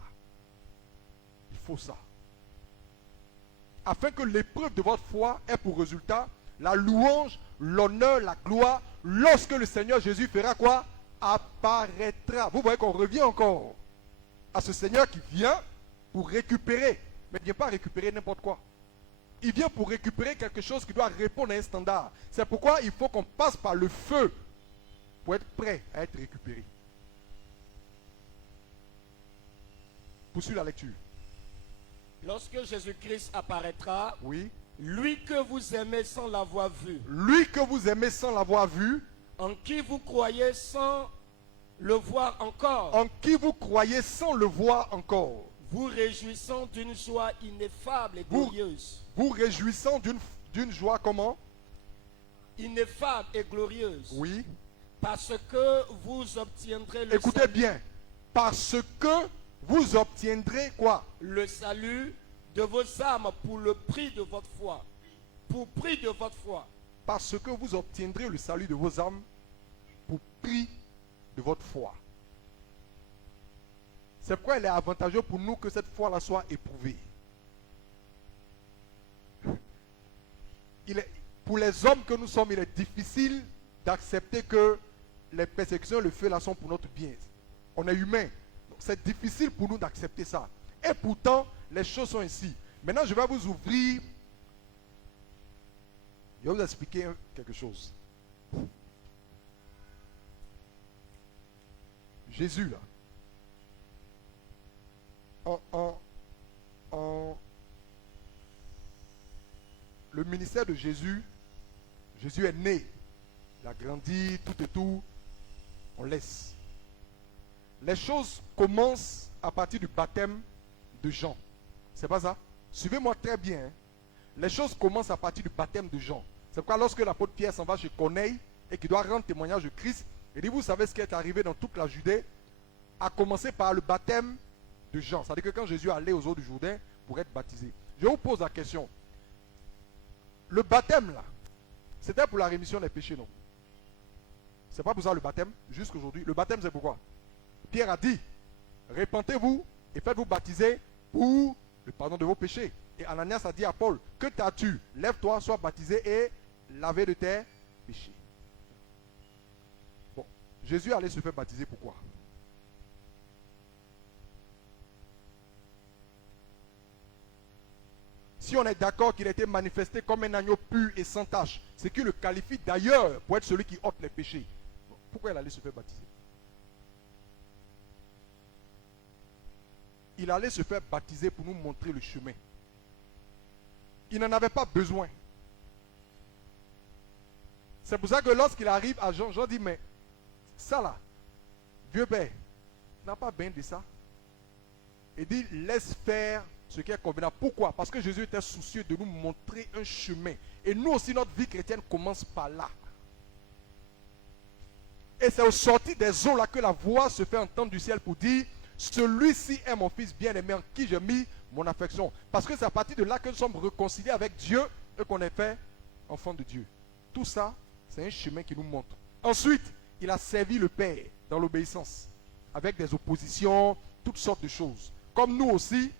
Il faut ça. Afin que l'épreuve de votre foi ait pour résultat la louange, l'honneur, la gloire, lorsque le Seigneur Jésus fera quoi? Apparaîtra. Vous voyez qu'on revient encore à ce Seigneur qui vient pour récupérer. Mais il ne vient pas récupérer n'importe quoi. Il vient pour récupérer quelque chose qui doit répondre à un standard. C'est pourquoi il faut qu'on passe par le feu pour être prêt à être récupéré. Poursuis la lecture. Lorsque Jésus-Christ apparaîtra, Oui. lui que vous aimez sans l'avoir vu, Lui que vous aimez sans l'avoir vu, en qui vous croyez sans le voir encore, en qui vous croyez sans le voir encore, vous réjouissant d'une joie ineffable et Vous- glorieuse. vous réjouissant d'une joie comment? Ineffable et glorieuse. Oui. Parce que vous obtiendrez le Écoutez salut, bien. Parce que vous obtiendrez quoi? le salut de vos âmes pour le prix de votre foi. Pour prix de votre foi. Parce que vous obtiendrez le salut de vos âmes pour prix de votre foi. C'est pourquoi il est avantageux pour nous que cette foi-là soit éprouvée. Pour les hommes que nous sommes, il est difficile d'accepter que les persécutions, le feu là sont pour notre bien. On est humain. C'est difficile pour nous d'accepter ça. Et pourtant, les choses sont ici. Maintenant, je vais vous ouvrir. Je vais vous expliquer quelque chose. Jésus, là. ministère de Jésus, Jésus est né, il a grandi, tout et tout, on laisse. Les choses commencent à partir du baptême de Jean. C'est pas ça? Suivez-moi très bien. Hein. Les choses commencent à partir du baptême de Jean. C'est pourquoi lorsque l'apôtre Pierre s'en va chez Corneille et qu'il doit rendre témoignage de Christ, il dit, vous savez ce qui est arrivé dans toute la Judée, à commencer par le baptême de Jean. C'est-à-dire que quand Jésus allait aux eaux du Jourdain pour être baptisé. Je vous pose la question. Le baptême là, c'était pour la rémission des péchés, non? C'est pas pour ça le baptême, jusqu'aujourd'hui. Le baptême c'est pourquoi? Pierre a dit, répentez-vous et faites-vous baptiser pour le pardon de vos péchés. Et Ananias a dit à Paul, que t'as-tu? Lève-toi, sois baptisé et lavé de tes péchés. Bon, Jésus allait se faire baptiser pourquoi? Si on est d'accord qu'il a été manifesté comme un agneau pur et sans tache, ce qui le qualifie d'ailleurs pour être celui qui ôte les péchés. Bon, pourquoi il allait se faire baptiser? Il allait se faire baptiser pour nous montrer le chemin. Il n'en avait pas besoin. C'est pour ça que lorsqu'il arrive à Jean, Jean dit, mais ça là, vieux père, n'a pas besoin de ça. Il dit, laisse faire ce qui est convenable. Pourquoi? Parce que Jésus était soucieux de nous montrer un chemin. Et nous aussi, notre vie chrétienne commence par là. Et c'est au sortir des eaux là que la voix se fait entendre du ciel pour dire, celui-ci est mon fils bien-aimé en qui j'ai mis mon affection. Parce que c'est à partir de là que nous sommes réconciliés avec Dieu et qu'on est fait enfant de Dieu. Tout ça, c'est un chemin qui nous montre. Ensuite, il a servi le Père dans l'obéissance, avec des oppositions, toutes sortes de choses. Comme nous aussi,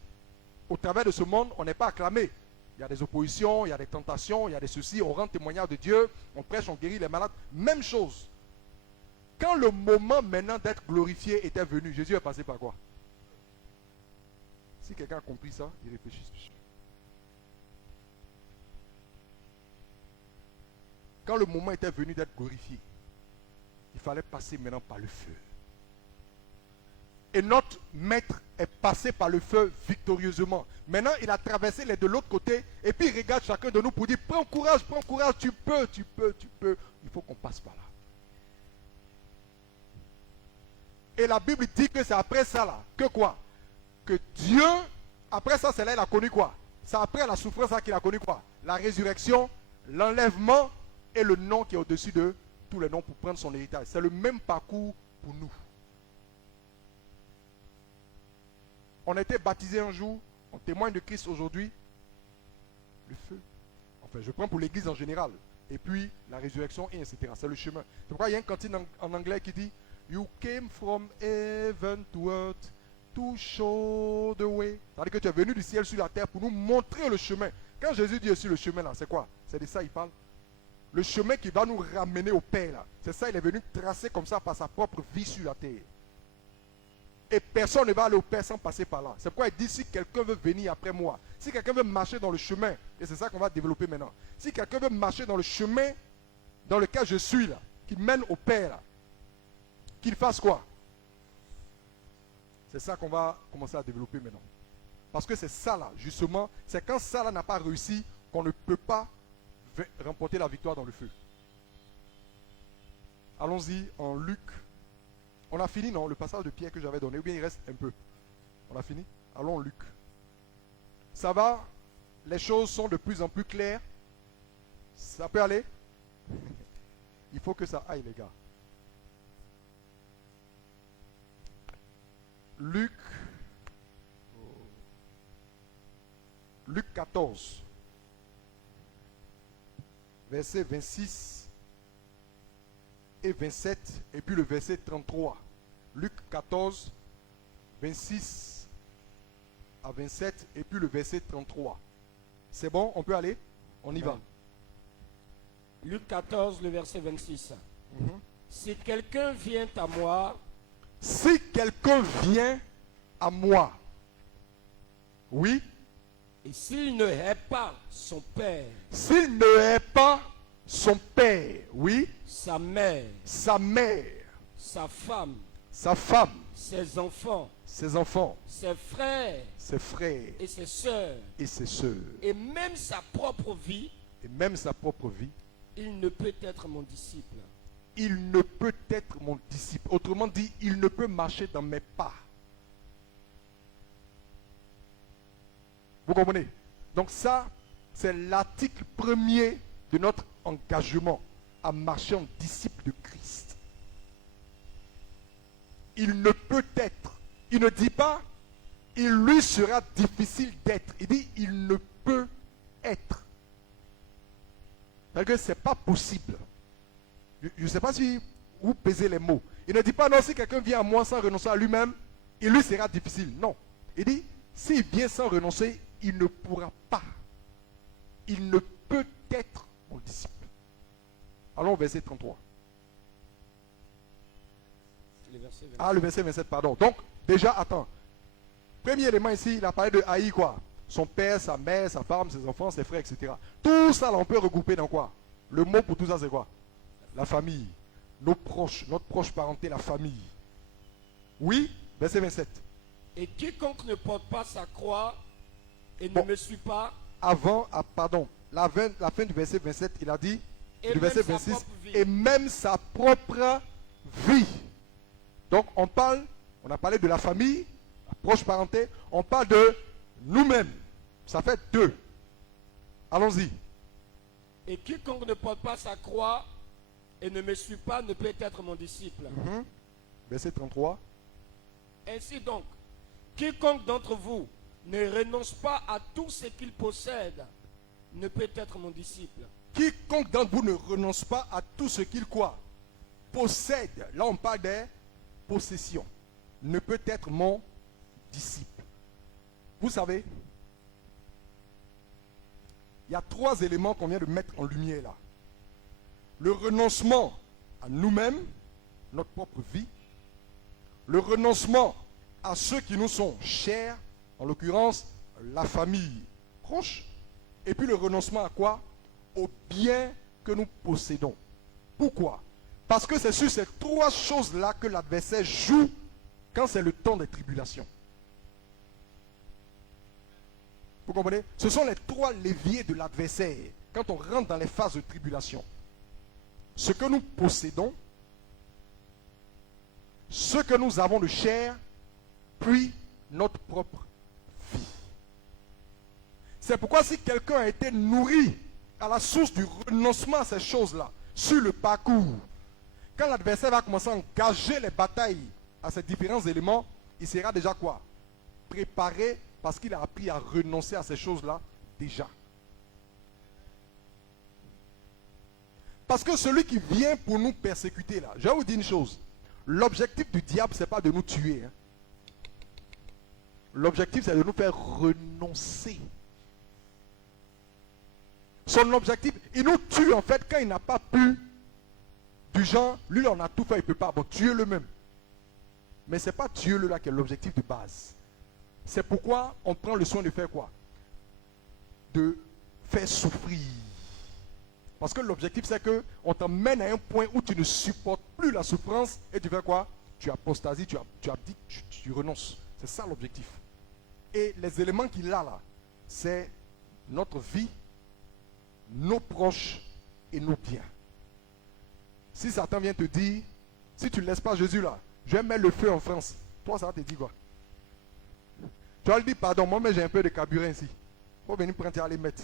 au travers de ce monde, on n'est pas acclamé. Il y a des oppositions, il y a des tentations, il y a des soucis, on rend témoignage de Dieu, on prêche, on guérit les malades. Même chose. Quand le moment maintenant d'être glorifié était venu, Jésus est passé par quoi? Si quelqu'un a compris ça, il réfléchisse. Quand le moment était venu d'être glorifié, il fallait passer maintenant par le feu. Et notre maître est passé par le feu victorieusement. Maintenant, il a traversé les de l'autre côté et puis il regarde chacun de nous pour dire, prends courage, tu peux. Il faut qu'on passe par là. Et la Bible dit que c'est après ça là, que quoi? Que Dieu, après ça, c'est là il a connu quoi? C'est après la souffrance là qu'il a connu quoi? La résurrection, l'enlèvement et le nom qui est au-dessus de tous les noms pour prendre son héritage. C'est le même parcours pour nous. On a été baptisé un jour, on témoigne de Christ aujourd'hui. Le feu. Enfin, je prends pour l'église en général. Et puis, la résurrection, et etc. C'est le chemin. C'est pourquoi il y a une cantine en anglais qui dit, You came from heaven to earth to show the way. C'est-à-dire que tu es venu du ciel sur la terre pour nous montrer le chemin. Quand Jésus dit sur le chemin là, c'est quoi? C'est de ça il parle. Le chemin qui va nous ramener au Père là. C'est ça, il est venu tracer comme ça par sa propre vie sur la terre. Et personne ne va aller au Père sans passer par là. C'est pourquoi il dit, si quelqu'un veut venir après moi, si quelqu'un veut marcher dans le chemin, et c'est ça qu'on va développer maintenant. Si quelqu'un veut marcher dans le chemin dans lequel je suis là, qui mène au Père là, qu'il fasse quoi? C'est ça qu'on va commencer à développer maintenant. Parce que c'est ça là, justement, c'est quand ça là n'a pas réussi qu'on ne peut pas remporter la victoire dans le feu. Allons-y en Luc. On a fini, non? Le passage de Pierre que j'avais donné, ou bien il reste un peu? On a fini? Allons en Luc. Ça va? Les choses sont de plus en plus claires. Ça peut aller? Il faut que ça aille, les gars. Luc 14, verset 26 et 27, et puis le verset 33. Luc 14, 26 à 27, et puis le verset 33. C'est bon, on peut aller? On y va. Luc 14, le verset 26. Si quelqu'un vient à moi, si quelqu'un vient à moi, oui, et s'il ne hait pas son père, s'il ne hait pas son père, oui, sa mère, sa mère, sa femme, ses enfants, ses frères et ses sœurs, et même sa propre vie, et même sa propre vie, il ne peut être mon disciple. il ne peut être mon disciple. Autrement dit, il ne peut marcher dans mes pas. Vous comprenez? Donc ça, c'est l'article premier de notre engagement à marcher en disciple de Christ. Il ne peut être. Il ne dit pas, il lui sera difficile d'être. Il dit, il ne peut être. C'est-à-dire que ce n'est pas possible. Je ne sais pas si vous pesez les mots. Il ne dit pas, non, si quelqu'un vient à moi sans renoncer à lui-même, il lui sera difficile. Non. Il dit, s'il vient sans renoncer, il ne pourra pas. Il ne peut être mon disciple. Allons au verset 33. Le verset 27. Ah, le verset 27, pardon. Donc, déjà, attends. Premier élément ici, il a parlé de haïr quoi? Son père, sa mère, sa femme, ses enfants, ses frères, etc. Tout ça, là, on peut regrouper dans quoi? Le mot pour tout ça, c'est quoi? La famille. Nos proches, notre proche parenté, la famille. Oui, verset 27. Et quiconque ne porte pas sa croix et Bon. ne me suit pas, Avant, pardon, la fin du verset 27, il a dit, et du même verset sa 26, propre vie. et même sa propre vie. Donc, on a parlé de la famille, la proche parenté, on parle de nous-mêmes. Ça fait deux. Allons-y. Et quiconque ne porte pas sa croix et ne me suit pas ne peut être mon disciple. Verset 33. Ainsi donc, quiconque d'entre vous ne renonce pas à tout ce qu'il possède ne peut être mon disciple. Quiconque d'entre vous ne renonce pas à tout ce qu'il quoi? Possède. Là, on parle des possessions. Ne peut être mon disciple. Vous savez, il y a trois éléments qu'on vient de mettre en lumière là. Le renoncement à nous-mêmes, notre propre vie. Le renoncement à ceux qui nous sont chers, en l'occurrence la famille proche. Et puis le renoncement à quoi? Aux biens que nous possédons. Pourquoi? Parce que c'est sur ces trois choses-là que l'adversaire joue quand c'est le temps des tribulations. Vous comprenez? Ce sont les trois leviers de l'adversaire quand on rentre dans les phases de tribulation. Ce que nous possédons, ce que nous avons de cher, puis notre propre vie. C'est pourquoi si quelqu'un a été nourri à la source du renoncement à ces choses-là, sur le parcours, quand l'adversaire va commencer à engager les batailles à ces différents éléments, il sera déjà quoi? Préparé parce qu'il a appris à renoncer à ces choses-là déjà. Parce que celui qui vient pour nous persécuter là, je vais vous dire une chose. L'objectif du diable, ce n'est pas de nous tuer. Hein. L'objectif, c'est de nous faire renoncer. Son objectif, il nous tue en fait quand il n'a pas pu. Du genre, lui, on a tout fait, il ne peut pas. Bon, tuez-le même. Mais ce n'est pas tuer-le là qui est l'objectif de base. C'est pourquoi on prend le soin de faire quoi? De faire souffrir. Parce que l'objectif, c'est qu'on t'emmène à un point où tu ne supportes plus la souffrance et tu fais quoi? Tu apostasies, tu abdiques, tu renonces. C'est ça l'objectif. Et les éléments qu'il a là, c'est notre vie, nos proches et nos biens. Si Satan vient te dire, si tu ne laisses pas Jésus là, je vais mettre le feu en France. Toi, ça va te dire quoi? Tu vas lui dire, pardon, moi, mais j'ai un peu de carburant ici. Il faut venir prendre et aller mettre.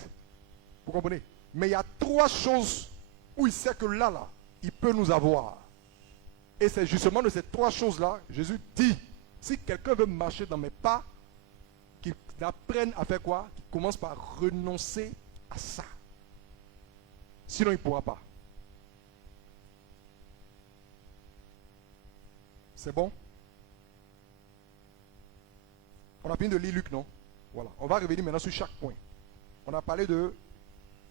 Vous comprenez? Mais il y a trois choses où il sait que là, il peut nous avoir. Et c'est justement de ces trois choses-là, Jésus dit, si quelqu'un veut marcher dans mes pas, qu'il apprenne à faire quoi? Qu'il commence par renoncer à ça. Sinon, il ne pourra pas. C'est bon? On a fini de lire Luc, non? Voilà. On va revenir maintenant sur chaque point. On a parlé de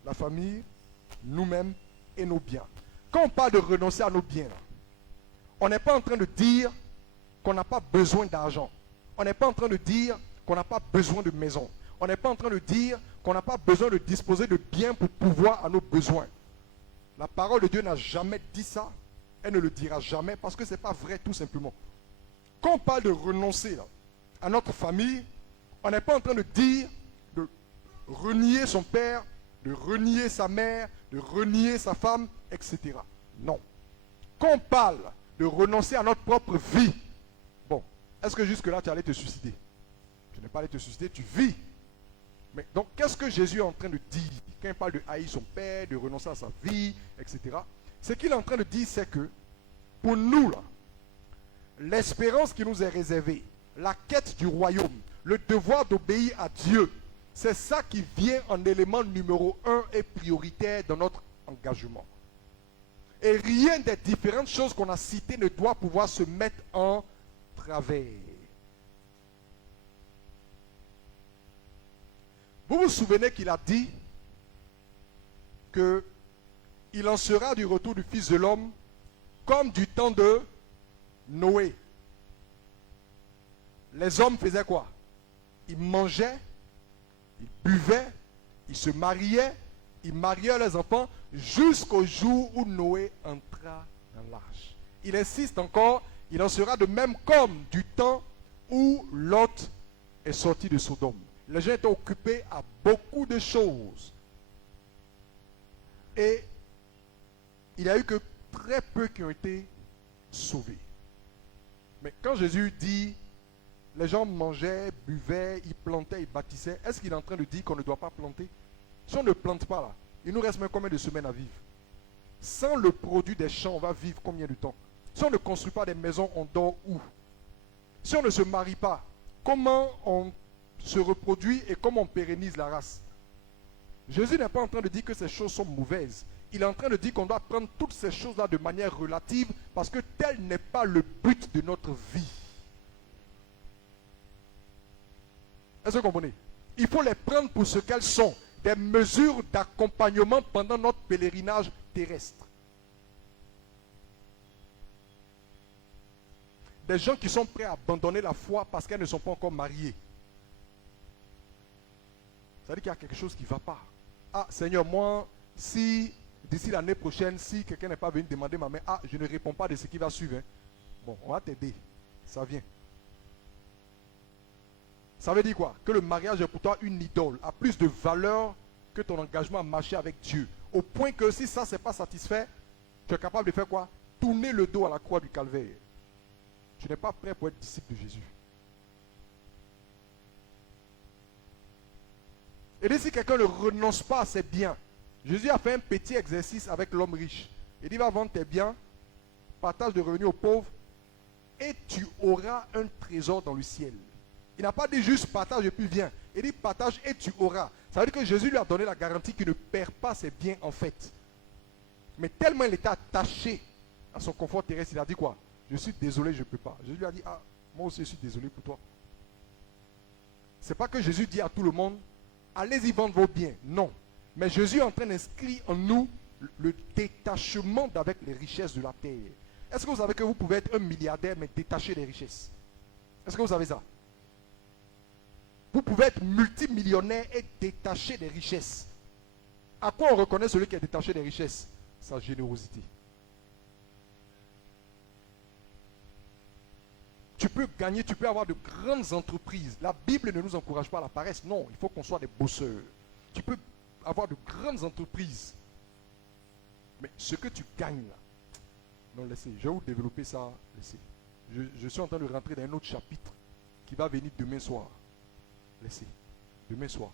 la famille, nous-mêmes et nos biens. Quand on parle de renoncer à nos biens, on n'est pas en train de dire qu'on n'a pas besoin d'argent. On n'est pas en train de dire qu'on n'a pas besoin de maison. On n'est pas en train de dire qu'on n'a pas besoin de disposer de biens pour pouvoir à nos besoins. La parole de Dieu n'a jamais dit ça. Elle ne le dira jamais parce que ce n'est pas vrai tout simplement. Quand on parle de renoncer là, à notre famille, on n'est pas en train de dire de renier son père, de renier sa mère, de renier sa femme, etc. Non. Quand on parle de renoncer à notre propre vie, bon, est-ce que jusque-là tu allais te suicider? Tu n'es pas allé te suicider, tu vis. Mais donc, qu'est-ce que Jésus est en train de dire quand il parle de haïr son père, de renoncer à sa vie, etc. Ce qu'il est en train de dire, c'est que pour nous, là, l'espérance qui nous est réservée, la quête du royaume, le devoir d'obéir à Dieu, c'est ça qui vient en élément numéro 1 et prioritaire dans notre engagement. Et rien des différentes choses qu'on a citées ne doit pouvoir se mettre en travers. Vous vous souvenez qu'il a dit qu'il en sera du retour du Fils de l'homme comme du temps de Noé. Les hommes faisaient quoi? Ils mangeaient, ils buvaient, ils se mariaient, ils mariaient leurs enfants jusqu'au jour où Noé entra dans l'arche. Il insiste encore, il en sera de même comme du temps où Lot est sorti de Sodome. Les gens étaient occupés à beaucoup de choses. Et il n'y a eu que très peu qui ont été sauvés. Mais quand Jésus dit, les gens mangeaient, buvaient, ils plantaient, ils bâtissaient, est-ce qu'il est en train de dire qu'on ne doit pas planter? Si on ne plante pas là, il nous reste même combien de semaines à vivre? Sans le produit des champs, on va vivre combien de temps? Si on ne construit pas des maisons, on dort où? Si on ne se marie pas, comment on se reproduit et comment on pérennise la race? Jésus n'est pas en train de dire que ces choses sont mauvaises. Il est en train de dire qu'on doit prendre toutes ces choses-là de manière relative parce que tel n'est pas le but de notre vie. Est-ce que vous comprenez? Il faut les prendre pour ce qu'elles sont, des mesures d'accompagnement pendant notre pèlerinage terrestre. Des gens qui sont prêts à abandonner la foi parce qu'elles ne sont pas encore mariées. Ça veut dire qu'il y a quelque chose qui ne va pas. Ah, Seigneur, moi, si d'ici l'année prochaine, si quelqu'un n'est pas venu demander ma main, ah, je ne réponds pas de ce qui va suivre. Hein. Bon, on va t'aider. Ça vient. Ça veut dire quoi? Que le mariage est pour toi une idole, a plus de valeur que ton engagement à marcher avec Dieu. Au point que si ça, ce n'est pas satisfait, tu es capable de faire quoi? Tourner le dos à la croix du calvaire. Tu n'es pas prêt pour être disciple de Jésus. Et si quelqu'un ne renonce pas à ses biens, Jésus a fait un petit exercice avec l'homme riche. Il dit, va vendre tes biens, partage de revenus aux pauvres, et tu auras un trésor dans le ciel. Il n'a pas dit juste partage et puis viens. Il dit partage et tu auras. Ça veut dire que Jésus lui a donné la garantie qu'il ne perd pas ses biens en fait. Mais tellement il était attaché à son confort terrestre, il a dit quoi? Je suis désolé, je ne peux pas. Jésus lui a dit, ah, moi aussi je suis désolé pour toi. Ce n'est pas que Jésus dit à tout le monde, allez-y vendre vos biens. Non. Mais Jésus est en train d'inscrire en nous le détachement d'avec les richesses de la terre. Est-ce que vous savez que vous pouvez être un milliardaire mais détaché des richesses? Est-ce que vous savez ça? Vous pouvez être multimillionnaire et détaché des richesses. À quoi on reconnaît celui qui est détaché des richesses? Sa générosité. Tu peux gagner, tu peux avoir de grandes entreprises. La Bible ne nous encourage pas à la paresse. Non, il faut qu'on soit des bosseurs. Tu peux avoir de grandes entreprises. Mais ce que tu gagnes là, non, laissez. Je vais vous développer ça. Laissez. Je suis en train de rentrer dans un autre chapitre qui va venir demain soir. Laissez. Demain soir.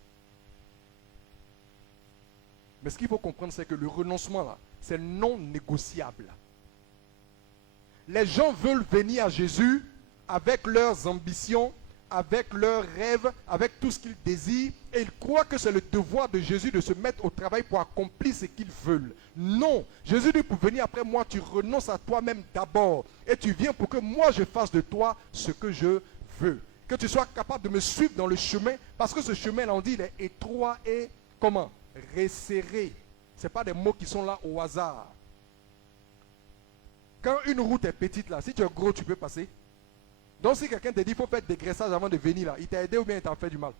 Mais ce qu'il faut comprendre, c'est que le renoncement là, c'est non négociable. Les gens veulent venir à Jésus avec leurs ambitions, avec leurs rêves, avec tout ce qu'ils désirent, et ils croient que c'est le devoir de Jésus de se mettre au travail pour accomplir ce qu'ils veulent. Non, Jésus dit, pour venir après moi, tu renonces à toi-même d'abord, et tu viens pour que moi je fasse de toi ce que je veux. Que tu sois capable de me suivre dans le chemin, parce que ce chemin-là, on dit, il est étroit et, comment? Resserré. Ce n'est pas des mots qui sont là au hasard. Quand une route est petite là, si tu es gros, tu peux passer. Donc si quelqu'un te dit qu'il faut faire des dégraissages avant de venir là, il t'a aidé ou bien il t'a fait du mal?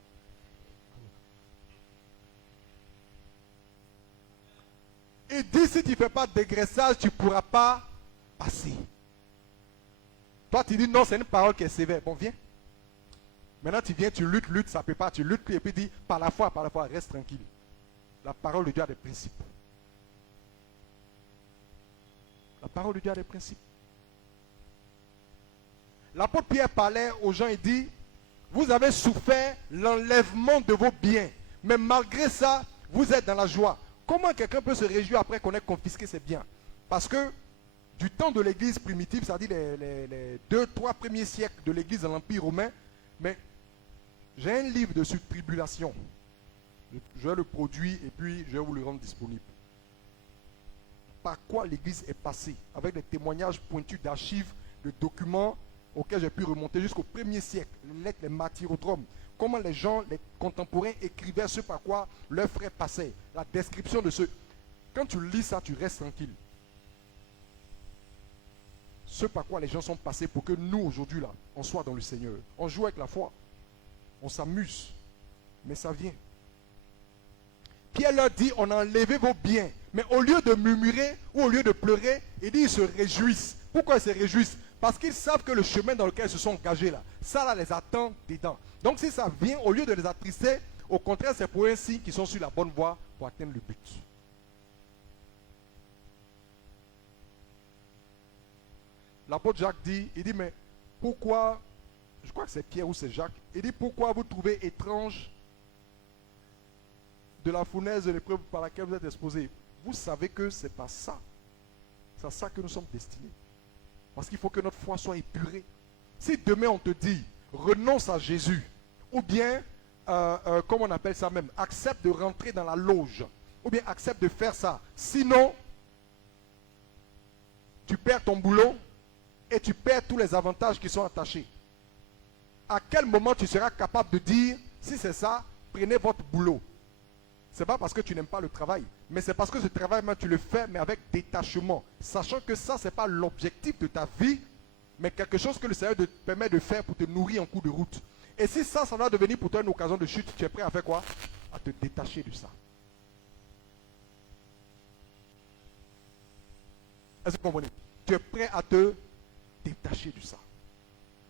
Il dit si tu ne fais pas de dégraissage, tu ne pourras pas passer. Toi tu dis non, c'est une parole qui est sévère. Bon, viens. Maintenant tu viens, tu luttes, ça ne peut pas. Tu luttes et puis dis par la foi, reste tranquille. La parole de Dieu a des principes. La parole de Dieu a des principes. L'apôtre Pierre parlait aux gens et dit, vous avez souffert l'enlèvement de vos biens, mais malgré ça, vous êtes dans la joie. Comment quelqu'un peut se réjouir après qu'on ait confisqué ses biens? Parce que du temps de l'église primitive, c'est-à-dire les 2-3 premiers siècles de l'église dans l'Empire romain, mais j'ai un livre de tribulation. Je vais le produire et puis je vais vous le rendre disponible. Par quoi l'église est passée, avec des témoignages pointus d'archives, de documents auxquels j'ai pu remonter jusqu'au 1er siècle, les lettres, les martyrodrames, comment les gens, les contemporains écrivaient ce par quoi leurs frères passaient, la description de ce. Quand tu lis ça, tu restes tranquille. Ce par quoi les gens sont passés pour que nous, aujourd'hui, là, on soit dans le Seigneur. On joue avec la foi. On s'amuse. Mais ça vient. Pierre leur dit, on a enlevé vos biens. Mais au lieu de murmurer ou au lieu de pleurer, il dit, ils se réjouissent. Pourquoi ils se réjouissent? Parce qu'ils savent que le chemin dans lequel ils se sont engagés là, ça là les attend dedans. Donc si ça vient, au lieu de les attrister, au contraire, c'est pour un signe qu'ils sont sur la bonne voie pour atteindre le but. L'apôtre Jacques dit, il dit, mais pourquoi, je crois que c'est Pierre ou c'est Jacques, il dit, pourquoi vous trouvez étrange de la fournaise de l'épreuve par laquelle vous êtes exposés? Vous savez que ce n'est pas ça. C'est à ça que nous sommes destinés. Parce qu'il faut que notre foi soit épurée. Si demain on te dit, renonce à Jésus, ou bien, comment on appelle ça même, accepte de rentrer dans la loge, ou bien accepte de faire ça, sinon, tu perds ton boulot et tu perds tous les avantages qui sont attachés. À quel moment tu seras capable de dire, si c'est ça, prenez votre boulot? Ce n'est pas parce que tu n'aimes pas le travail, mais c'est parce que ce travail, tu le fais, mais avec détachement. Sachant que ça, ce n'est pas l'objectif de ta vie, mais quelque chose que le Seigneur te permet de faire pour te nourrir en cours de route. Et si ça va devenir pour toi une occasion de chute, tu es prêt à faire quoi? À te détacher de ça. Est-ce que vous comprenez? Tu es prêt à te détacher de ça.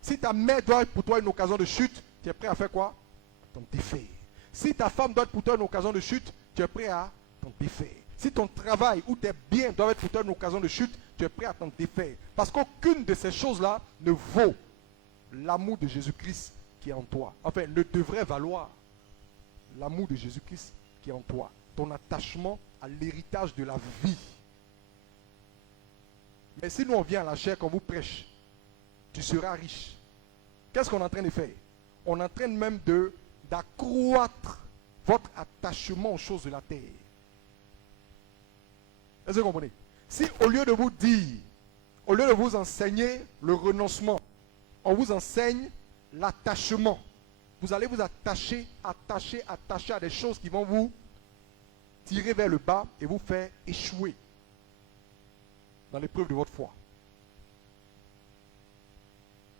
Si ta mère doit être pour toi une occasion de chute, tu es prêt à faire quoi? À t'en défaire. Si ta femme doit être pour toi une occasion de chute, tu es prêt à t'en défaire. Si ton travail ou tes biens doivent être pour toi une occasion de chute, tu es prêt à t'en défaire. Parce qu'aucune de ces choses-là ne vaut l'amour de Jésus-Christ qui est en toi. Enfin, ne devrait valoir l'amour de Jésus-Christ qui est en toi. Ton attachement à l'héritage de la vie. Mais si nous on vient à la chair, qu'on vous prêche, tu seras riche. Qu'est-ce qu'on est en train de faire? On est en train même d'accroître votre attachement aux choses de la terre. Est-ce que vous comprenez? Si au lieu de vous dire, au lieu de vous enseigner le renoncement, on vous enseigne l'attachement, vous allez vous attacher à des choses qui vont vous tirer vers le bas et vous faire échouer dans l'épreuve de votre foi.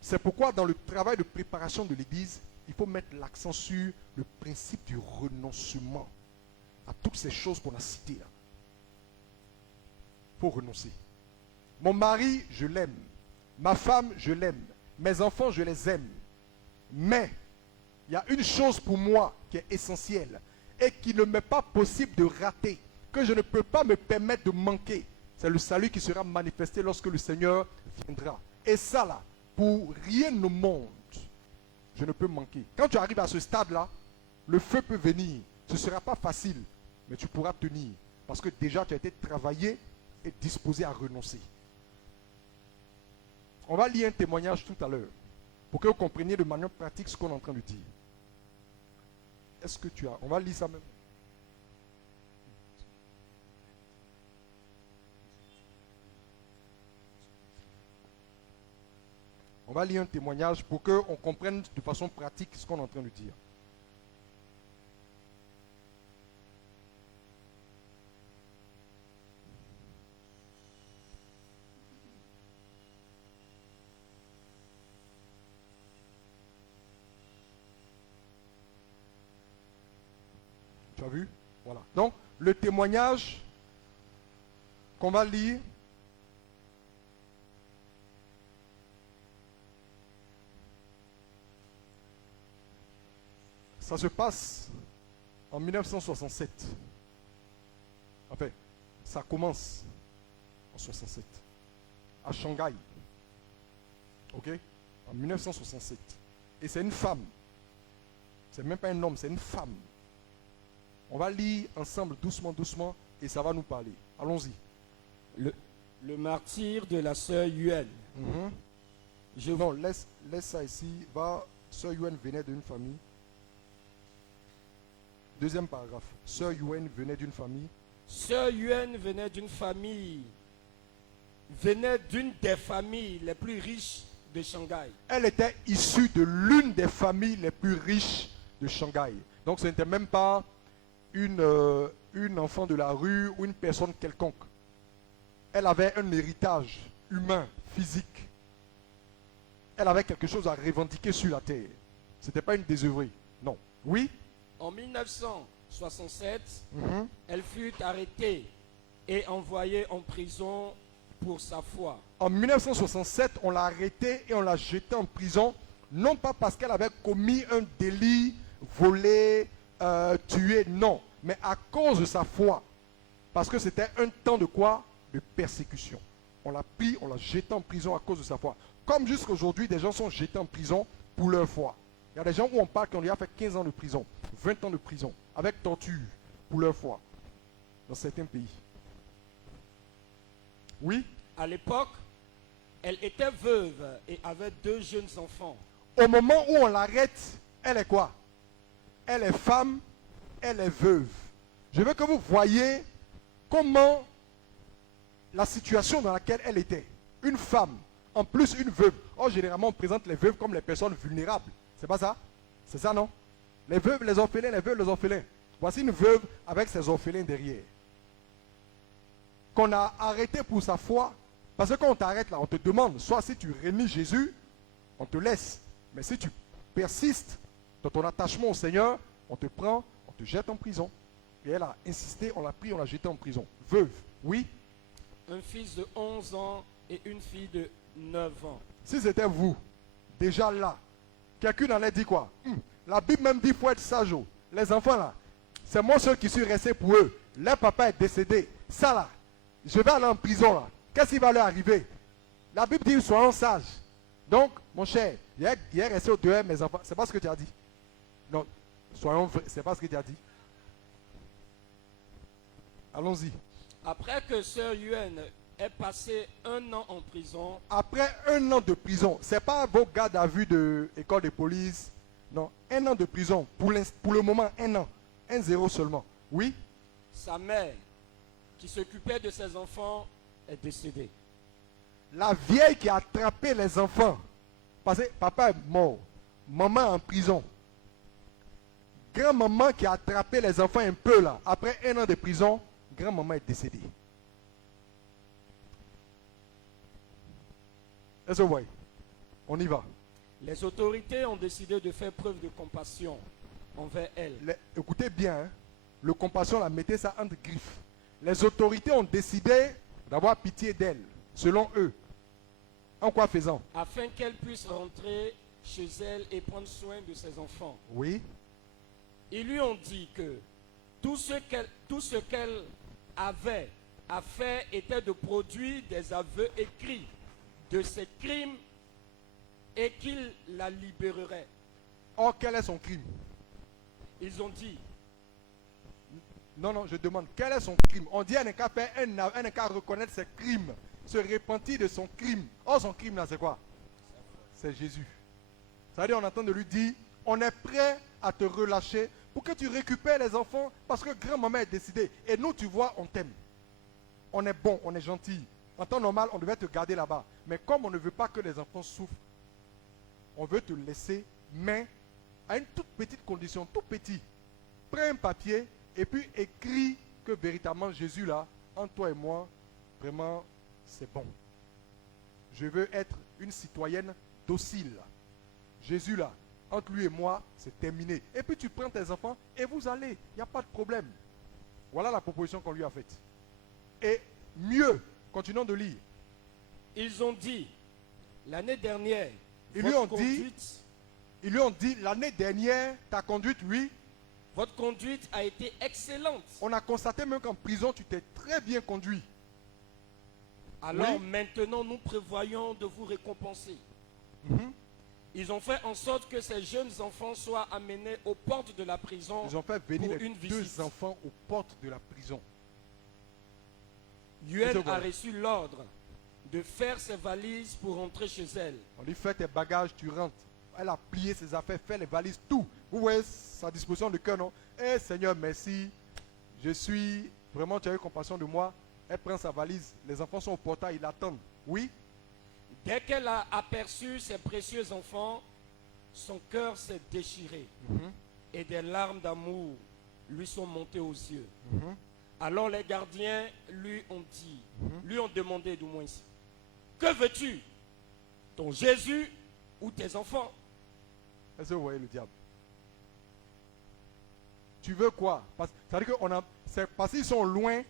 C'est pourquoi dans le travail de préparation de l'Église, il faut mettre l'accent sur le principe du renoncement à toutes ces choses qu'on a citées là. Il faut renoncer. Mon mari, je l'aime. Ma femme, je l'aime. Mes enfants, je les aime. Mais, il y a une chose pour moi qui est essentielle et qui ne m'est pas possible de rater, que je ne peux pas me permettre de manquer. C'est le salut qui sera manifesté lorsque le Seigneur viendra. Et ça là, pour rien au monde, je ne peux manquer. Quand tu arrives à ce stade-là, le feu peut venir. Ce ne sera pas facile, mais tu pourras tenir. Parce que déjà, tu as été travaillé et disposé à renoncer. On va lire un témoignage tout à l'heure, pour que vous compreniez de manière pratique ce qu'on est en train de dire. Est-ce que tu as... On va lire ça même. On va lire un témoignage pour qu'on comprenne de façon pratique ce qu'on est en train de dire. Tu as vu? Voilà. Donc, le témoignage qu'on va lire, ça se passe en 1967. Enfin, ça commence en 67 à Shanghai. Ok? En 1967. Et c'est une femme. C'est même pas un homme, c'est une femme. On va lire ensemble doucement, doucement, et ça va nous parler. Allons-y. Le martyre de la sœur Yuan. Non, laisse ça ici. Va, sœur Yuan venait d'une famille. Deuxième paragraphe. Sœur Yuan venait d'une famille. Sœur Yuan venait d'une famille, venait d'une des familles les plus riches de Shanghai. Elle était issue de l'une des familles les plus riches de Shanghai. Donc ce n'était même pas une enfant de la rue ou une personne quelconque. Elle avait un héritage humain, physique. Elle avait quelque chose à revendiquer sur la terre. Ce n'était pas une désœuvrée. Non. Oui? En 1967, elle fut arrêtée et envoyée en prison pour sa foi. En 1967, on l'a arrêtée et on l'a jetée en prison, non pas parce qu'elle avait commis un délit, volé, tué, non, mais à cause de sa foi. Parce que c'était un temps de quoi? De persécution. On l'a pris, on l'a jeté en prison à cause de sa foi. Comme jusqu'à aujourd'hui, des gens sont jetés en prison pour leur foi. Il y a des gens où on parle qu'on lui a fait 15 ans de prison, 20 ans de prison, avec torture, pour leur foi, dans certains pays. Oui? À l'époque, elle était veuve et avait 2 jeunes enfants. Au moment où on l'arrête, elle est quoi? Elle est femme, elle est veuve. Je veux que vous voyez comment la situation dans laquelle elle était. Une femme, en plus une veuve. Oh, généralement, on présente les veuves comme les personnes vulnérables. C'est pas ça? C'est ça, non? Les veuves, les orphelins, les veuves, les orphelins. Voici une veuve avec ses orphelins derrière. Qu'on a arrêté pour sa foi. Parce que quand on t'arrête là, on te demande, soit si tu rémis Jésus, on te laisse. Mais si tu persistes dans ton attachement au Seigneur, on te prend, on te jette en prison. Et elle a insisté, on l'a pris, on l'a jeté en prison. Veuve, oui? Un fils de 11 ans et une fille de 9 ans. Si c'était vous, déjà là, quelqu'un allait dire quoi? La Bible même dit qu'il faut être sage. Les enfants là, c'est moi seul qui suis resté pour eux. Leur papa est décédé. Ça là, je vais aller en prison là. Qu'est-ce qui va leur arriver? La Bible dit soyons sages. Donc, mon cher, il est resté au dehors mes enfants. C'est pas ce que tu as dit. Non, soyons vrais, c'est pas ce que tu as dit. Allons-y. Après que sœur Yuan ait passé 1 an en prison, Après 1 an de prison, c'est pas vos gardes à vue de école de police. Non, 1 an de prison. Pour le moment, 1 an. 1-0 seulement. Oui? sa mère, qui s'occupait de ses enfants, est décédée. La vieille qui a attrapé les enfants. Parce que papa est mort. Maman en prison. Grand-maman qui a attrapé les enfants un peu là. Après 1 an de prison, grand-maman est décédée. Est-ce que vous voyez? On y va. Les autorités ont décidé de faire preuve de compassion envers elle. Écoutez bien, hein. Le compassion, la mettez ça entre griffes. Les autorités ont décidé d'avoir pitié d'elle, selon eux. En quoi faisant? Afin qu'elle puisse rentrer chez elle et prendre soin de ses enfants. Oui. Ils lui ont dit que tout ce qu'elle avait à faire était de produire des aveux écrits de ses crimes et qu'il la libérerait. Or, quel est son crime? Ils ont dit, non, je demande, quel est son crime? On dit, elle n'a qu'à faire, elle n'a qu'à reconnaître ses crimes, se repentir de son crime. Or, son crime là, c'est quoi? C'est Jésus. Ça veut dire, on entend de lui dire, on est prêt à te relâcher pour que tu récupères les enfants parce que grand-maman est décidée. Et nous, tu vois, on t'aime. On est bon, on est gentil. En temps normal, on devait te garder là-bas. Mais comme on ne veut pas que les enfants souffrent, on veut te laisser, mais à une toute petite condition, tout petit. Prends un papier et puis écris que véritablement Jésus là, entre toi et moi, vraiment, c'est bon. Je veux être une citoyenne docile. Jésus là, entre lui et moi, c'est terminé. Et puis tu prends tes enfants et vous allez. Il n'y a pas de problème. Voilà la proposition qu'on lui a faite. Et mieux, continuons de lire. ils ont dit, l'année dernière, Ils lui ont dit, l'année dernière, ta conduite, oui, Votre conduite a été excellente. On a constaté même qu'en prison, tu t'es très bien conduit. Alors Oui. maintenant, nous prévoyons de vous récompenser. Mhm. Ils ont fait en sorte que ces jeunes enfants soient amenés aux portes de la prison Ils ont fait venir pour les une deux visite. enfants aux portes de la prison. Yuen Monsieur, a voilà. reçu l'ordre de faire ses valises pour rentrer chez elle. On lui fait tes bagages, tu rentres. Elle a plié ses affaires, fait les valises, tout. Vous voyez sa disposition de cœur, non? Eh Seigneur, merci. Je suis, vraiment, tu as eu compassion de moi. Elle prend sa valise. Les enfants sont au portail, ils l'attendent. Oui? Dès qu'elle a aperçu ses précieux enfants, son cœur s'est déchiré Mhm. et des larmes d'amour lui sont montées aux yeux. Mhm. Alors les gardiens lui ont dit, Mhm. lui ont demandé du moins, que veux-tu? Ton Jésus ou tes enfants? Est-ce que vous voyez le diable? Tu veux quoi? C'est-à-dire que c'est parce qu'ils sont loin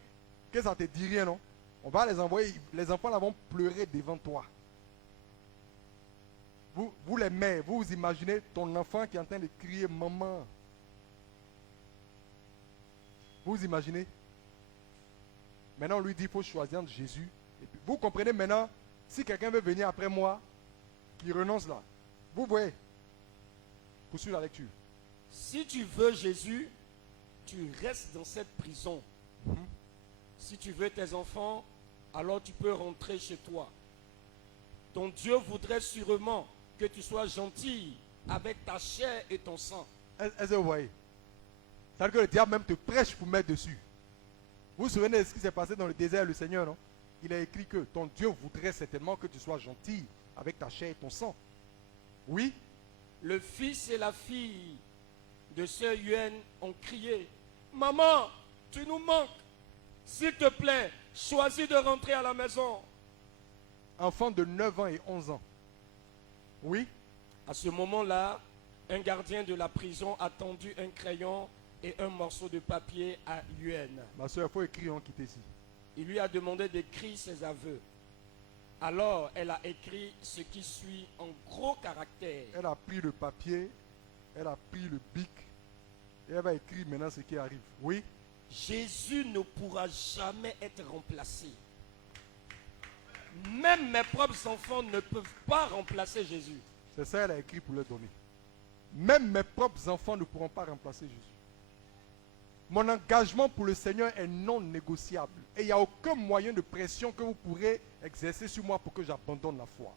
que ça ne te dit rien, non? On va les envoyer, les enfants là vont pleurer devant toi. Vous les mères, vous imaginez ton enfant qui est en train de crier maman. Vous imaginez? Maintenant on lui dit il faut choisir entre Jésus. Et puis, vous comprenez maintenant, si quelqu'un veut venir après moi, qu'il renonce là. Vous voyez? Poursuis la lecture. Si tu veux Jésus, tu restes dans cette prison. Mhm. Si tu veux tes enfants, alors tu peux rentrer chez toi. Ton Dieu voudrait sûrement que tu sois gentil avec ta chair et ton sang. Est-ce que vous voyez? C'est-à-dire que le diable même te prêche pour mettre dessus. Vous vous souvenez de ce qui s'est passé dans le désert, le Seigneur, non? Il a écrit que ton Dieu voudrait certainement que tu sois gentil avec ta chair et ton sang. Oui? Le fils et la fille de sœur Yuen ont crié, « Maman, tu nous manques. S'il te plaît, choisis de rentrer à la maison. » Enfants de 9 ans et 11 ans. Oui? À ce moment-là, un gardien de la prison a tendu un crayon et un morceau de papier à Yuen. Ma soeur, il faut écrire, on quitte ici. Il lui a demandé d'écrire ses aveux. Alors, elle a écrit ce qui suit en gros caractères. Elle a pris le papier, elle a pris le bic, et elle va écrire maintenant ce qui arrive. Oui? Jésus ne pourra jamais être remplacé. Même mes propres enfants ne peuvent pas remplacer Jésus. C'est ça qu'elle a écrit pour leur donner. Même mes propres enfants ne pourront pas remplacer Jésus. Mon engagement pour le Seigneur est non négociable. Et il n'y a aucun moyen de pression que vous pourrez exercer sur moi pour que j'abandonne la foi.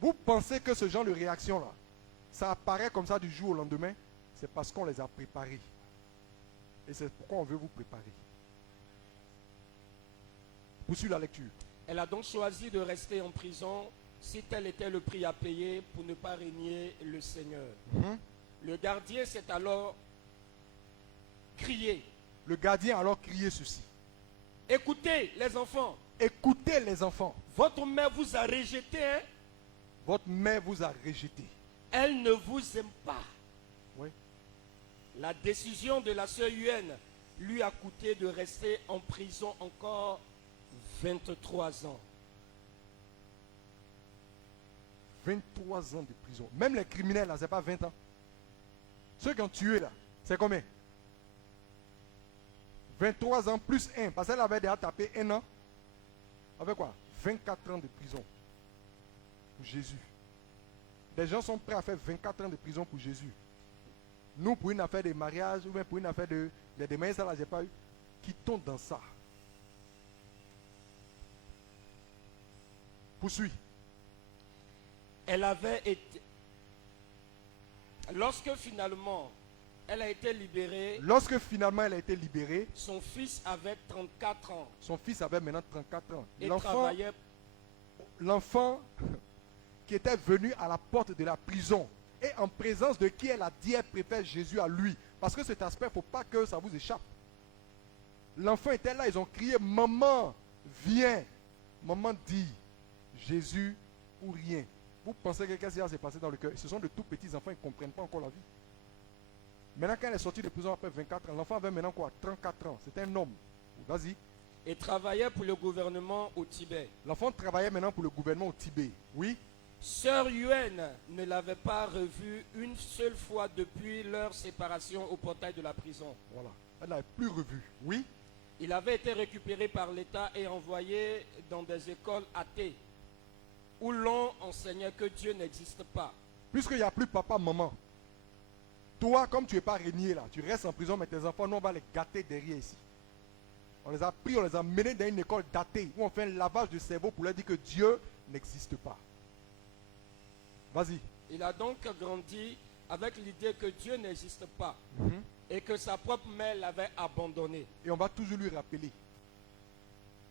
Vous pensez que ce genre de réaction-là, ça apparaît comme ça du jour au lendemain? C'est parce qu'on les a préparés. Et c'est pourquoi on veut vous préparer. Poursuis la lecture. Elle a donc choisi de rester en prison si tel était le prix à payer pour ne pas régner le Seigneur. Mhm. Le gardien s'est alors crié, Le gardien a alors crié ceci. « Écoutez les enfants, Écoutez les enfants. votre mère vous a rejeté, hein? Votre mère vous a rejeté. Elle ne vous aime pas. » Oui. La décision de la sœur Yuen lui a coûté de rester en prison encore 23 ans. 23 ans de prison. Même les criminels, là, ce n'est pas 20 ans. Ceux qui ont tué, là, c'est combien? 23 ans plus 1. Parce qu'elle avait déjà tapé 1 an. Avec quoi? 24 ans de prison. Pour Jésus. Des gens sont prêts à faire 24 ans de prison pour Jésus. Nous, pour une affaire de mariage, ou même pour une affaire de mariage, ça là, j'ai pas eu. Quittons dans ça. Poursuis. Elle avait été... Lorsque finalement elle a été libérée, Lorsque finalement elle a été libérée, son fils avait 34 ans son fils avait maintenant 34 ans. et travaillait. L'enfant qui était venu à la porte de la prison et en présence de qui elle a dit elle préfère Jésus à lui. Parce que cet aspect, il ne faut pas que ça vous échappe. L'enfant était là, ils ont crié, maman, viens. Maman dit, Jésus ou rien. Vous pensez que qu'est-ce qui s'est passé dans le cœur? Ce sont de tout petits enfants, ils ne comprennent pas encore la vie. Maintenant, quand elle est sortie de prison après 24 ans, l'enfant avait maintenant quoi? 34 ans. C'était un homme. Vas-y. Et travaillait pour le gouvernement au Tibet. L'enfant travaillait maintenant pour le gouvernement au Tibet. Oui. Sœur Yuen ne l'avait pas revu une seule fois depuis leur séparation au portail de la prison. Voilà. Elle n'avait plus revu. Oui. Il avait été récupéré par l'État et envoyé dans des écoles athées où l'on enseignait que Dieu n'existe pas. Puisqu'il n'y a plus papa, maman. Toi, comme tu n'es pas régné là, tu restes en prison, mais tes enfants, nous, on va les gâter derrière ici. On les a pris, on les a menés dans une école d'athées où on fait un lavage de cerveau pour leur dire que Dieu n'existe pas. Vas-y. Il a donc grandi avec l'idée que Dieu n'existe pas et que sa propre mère l'avait abandonné. Et on va toujours lui rappeler.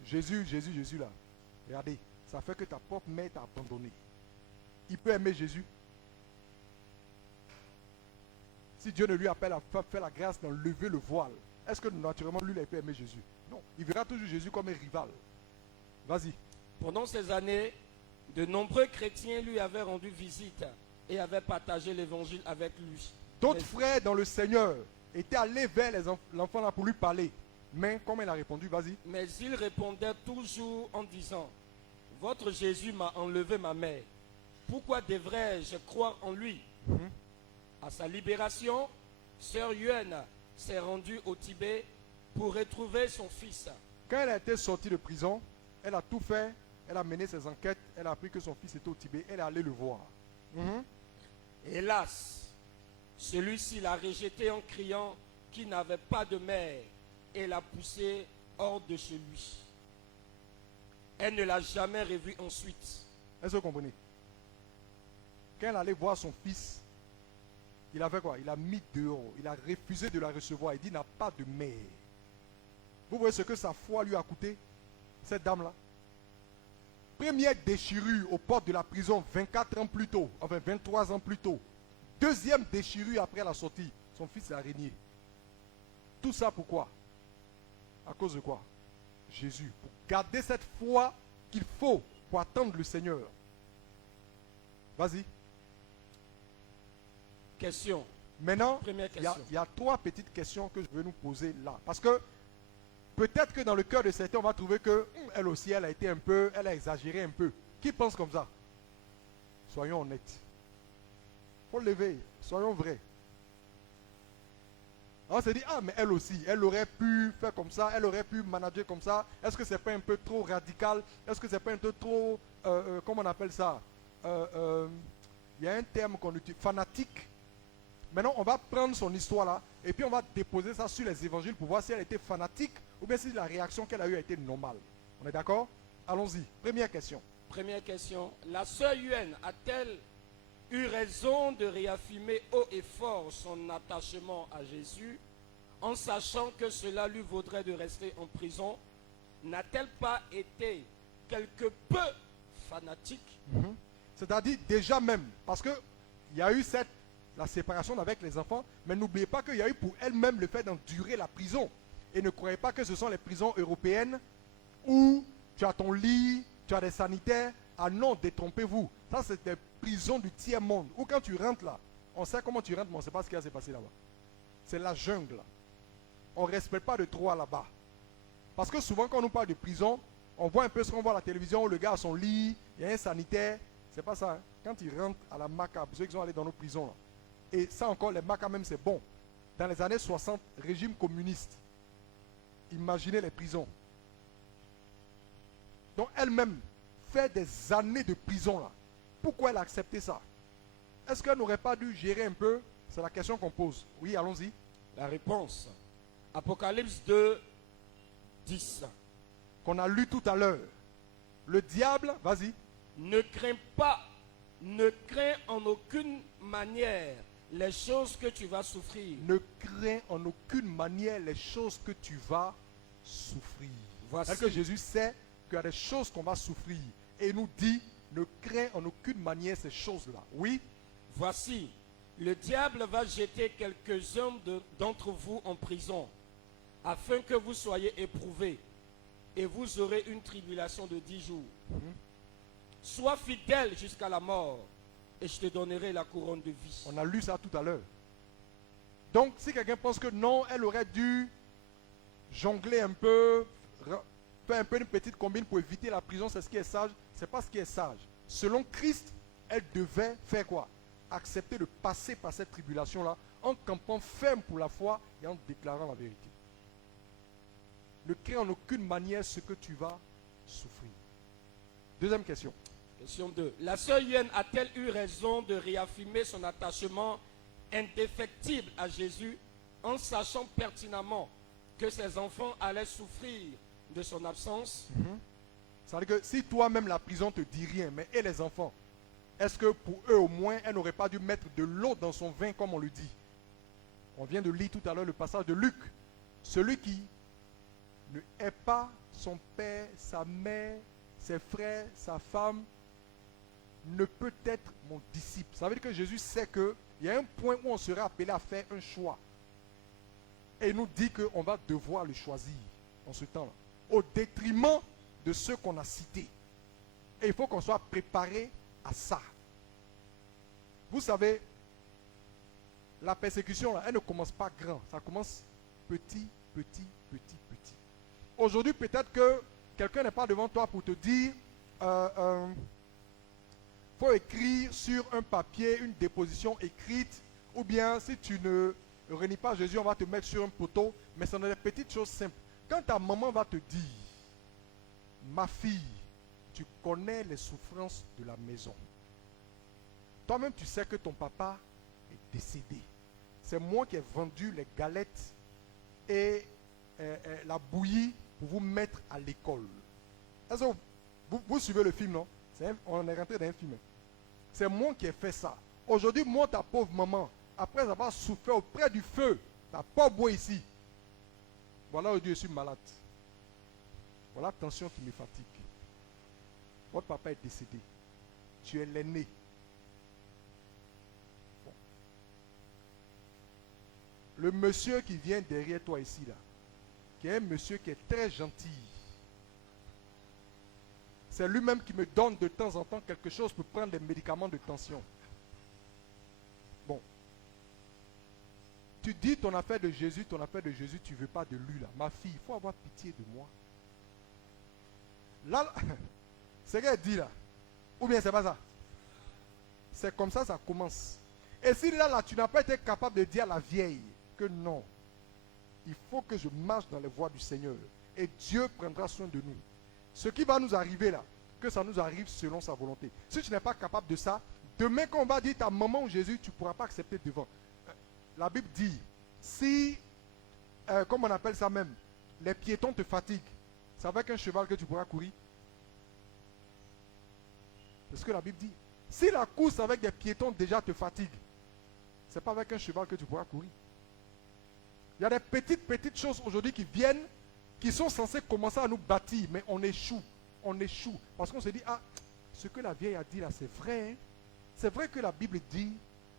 Jésus, Jésus, Jésus là. Regardez, ça fait que ta propre mère t'a abandonné. Il peut aimer Jésus. Si Dieu ne lui a pas fait la grâce d'enlever le voile, est-ce que naturellement lui il peut aimer Jésus? Non, il verra toujours Jésus comme un rival. Vas-y. Pendant ces années, de nombreux chrétiens lui avaient rendu visite et avaient partagé l'évangile avec lui. D'autres Mais- frères dans le Seigneur étaient allés vers l'enfant là pour lui parler. Mais comme il a répondu, vas-y. Mais il répondait toujours en disant, « Votre Jésus m'a enlevé ma mère. Pourquoi devrais-je croire en lui ?» À sa libération, Sœur Yuen s'est rendue au Tibet pour retrouver son fils. Quand elle a été sortie de prison, elle a tout fait. Elle a mené ses enquêtes. Elle a appris que son fils était au Tibet. Elle est allée le voir. Hélas, celui-ci l'a rejeté en criant qu'il n'avait pas de mère et l'a poussé hors de chez lui. Elle ne l'a jamais revu ensuite. Est-ce que vous comprenez? Quand elle allait voir son fils, il a fait quoi? Il a mis dehors. Il a refusé de la recevoir. Il dit, il n'a pas de mère. Vous voyez ce que sa foi lui a coûté? Cette dame-là. Première déchirure aux portes de la prison 24 ans plus tôt. Enfin, 23 ans plus tôt. Deuxième déchirure après la sortie. Son fils a régné. Tout ça pourquoi? À cause de quoi? Jésus. Pour garder cette foi qu'il faut pour attendre le Seigneur. Vas-y. Question. Maintenant, Première il y a- question. il y a trois petites questions que je veux nous poser là. Parce que peut-être que dans le cœur de certains, on va trouver que elle aussi, elle a été un peu, elle a exagéré un peu. Qui pense comme ça? Soyons honnêtes. Il faut le lever. Soyons vrais. On se dit, ah, mais elle aussi, elle aurait pu faire comme ça, elle aurait pu manager comme ça. Est-ce que c'est pas un peu trop radical? Est-ce que c'est pas un peu trop, comment on appelle ça? Il y a un terme qu'on utilise, fanatique. Maintenant, on va prendre son histoire là, et puis on va déposer ça sur les évangiles pour voir si elle était fanatique ou bien si la réaction qu'elle a eue a été normale. On est d'accord? Allons-y. Première question. Première question. La sœur Yuen a-t-elle eu raison de réaffirmer haut et fort son attachement à Jésus en sachant que cela lui vaudrait de rester en prison? N'a-t-elle pas été quelque peu fanatique? C'est-à-dire déjà même, parce qu'il y a eu la séparation avec les enfants, mais n'oubliez pas qu'il y a eu pour elle-même le fait d'endurer la prison. Et ne croyez pas que ce sont les prisons européennes où tu as ton lit, tu as des sanitaires. Ah non, détrompez-vous. Ça, c'est des prisons du tiers-monde. Où quand tu rentres là, on sait comment tu rentres, mais on ne sait pas ce qui va se passer là-bas. C'est la jungle. On ne respecte pas de droit là-bas. Parce que souvent, quand on nous parle de prison, on voit un peu ce qu'on voit à la télévision, où le gars a son lit, il y a un sanitaire. C'est pas ça. Hein. Quand ils rentrent à la Maca, pour ceux qui sont allés dans nos prisons, là, et ça encore, les Maca même, c'est bon. Dans les années 60, régime communiste. Imaginez les prisons. Donc elle-même fait des années de prison là. Pourquoi elle a accepté ça? Est-ce qu'elle n'aurait pas dû gérer un peu? C'est la question qu'on pose. Oui, allons-y. La réponse. Apocalypse 2, 10. Qu'on a lu tout à l'heure. Le diable, vas-y. Ne crains pas, ne crains en aucune manière les choses que tu vas souffrir. Ne crains en aucune manière les choses que tu vas souffrir. Voici. Est-ce que Jésus sait qu'il y a des choses qu'on va souffrir? Et il nous dit, ne crains en aucune manière ces choses-là. Oui? Voici, le diable va jeter quelques-uns d'entre vous en prison, afin que vous soyez éprouvés, et vous aurez une tribulation de 10 jours. Sois fidèle jusqu'à la mort, et je te donnerai la couronne de vie. On a lu ça tout à l'heure. Donc, si quelqu'un pense que non, elle aurait dû jongler un peu, faire un peu une petite combine pour éviter la prison, c'est ce qui est sage. C'est pas ce qui est sage. Selon Christ, elle devait faire quoi? Accepter de passer par cette tribulation-là en campant ferme pour la foi et en déclarant la vérité. Ne crée en aucune manière ce que tu vas souffrir. Deuxième question. Question 2. La sœur Yuen a-t-elle eu raison de réaffirmer son attachement indéfectible à Jésus en sachant pertinemment que ses enfants allaient souffrir de son absence? Ça veut dire que si toi-même la prison te dit rien, mais et les enfants, est-ce que pour eux au moins, elle n'aurait pas dû mettre de l'eau dans son vin comme on le dit? On vient de lire tout à l'heure le passage de Luc. Celui qui ne hait pas son père, sa mère, ses frères, sa femme, ne peut être mon disciple. Ça veut dire que Jésus sait qu'il y a un point où on serait appelé à faire un choix. Et il nous dit qu'on va devoir le choisir en ce temps-là, au détriment de ceux qu'on a cités. Et il faut qu'on soit préparé à ça. Vous savez, la persécution, là, elle ne commence pas grand. Ça commence petit, petit, petit, petit. Aujourd'hui, peut-être que quelqu'un n'est pas devant toi pour te dire faut écrire sur un papier une déposition écrite, ou bien si tu ne renies pas Jésus, on va te mettre sur un poteau. Mais ce sont des petites choses simples. Quand ta maman va te dire, ma fille, tu connais les souffrances de la maison. Toi-même, tu sais que ton papa est décédé. C'est moi qui ai vendu les galettes et la bouillie pour vous mettre à l'école. Est-ce que vous suivez le film, non? On est rentré dans un film. C'est moi qui ai fait ça. Aujourd'hui, moi, ta pauvre maman, après avoir souffert auprès du feu, tu n'as pas bois ici. Voilà, aujourd'hui, je suis malade. Voilà la tension qui me fatigue. Votre papa est décédé. Tu es l'aîné. Bon. Le monsieur qui vient derrière toi ici, là, qui est un monsieur qui est très gentil, c'est lui-même qui me donne de temps en temps quelque chose pour prendre des médicaments de tension. Bon. Tu dis ton affaire de Jésus, tu ne veux pas de lui là. Ma fille, il faut avoir pitié de moi. Là, c'est ce qu'elle dit là. Ou bien c'est pas ça. C'est comme ça commence. Et si là, tu n'as pas été capable de dire à la vieille que non, il faut que je marche dans les voies du Seigneur. Et Dieu prendra soin de nous. Ce qui va nous arriver là, que ça nous arrive selon sa volonté. Si tu n'es pas capable de ça, demain quand on va dire ta maman ou Jésus, tu ne pourras pas accepter devant. La Bible dit, si, comme on appelle ça même, les piétons te fatiguent, c'est avec un cheval que tu pourras courir. C'est ce que la Bible dit. Si la course avec des piétons déjà te fatigue, ce n'est pas avec un cheval que tu pourras courir. Il y a des petites choses aujourd'hui qui viennent, qui sont censées commencer à nous bâtir, mais on échoue. On échoue. Parce qu'on se dit, ah, ce que la vieille a dit là, c'est vrai. Hein? C'est vrai que la Bible dit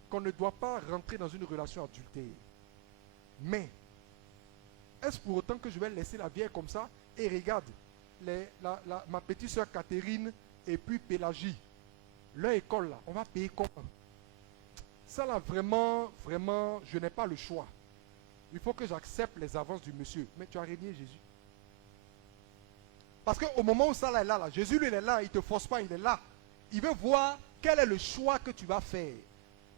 qu'on ne doit pas rentrer dans une relation adultère. Mais, est-ce pour autant que je vais laisser la vieille comme ça? Et regarde, ma petite soeur Catherine et puis Pélagie, leur école là, on va payer comment? Ça là, vraiment, je n'ai pas le choix. Il faut que j'accepte les avances du monsieur. Mais tu as régné Jésus. Parce qu'au moment où ça là est là, Jésus lui il est là, il ne te force pas, il est là. Il veut voir quel est le choix que tu vas faire.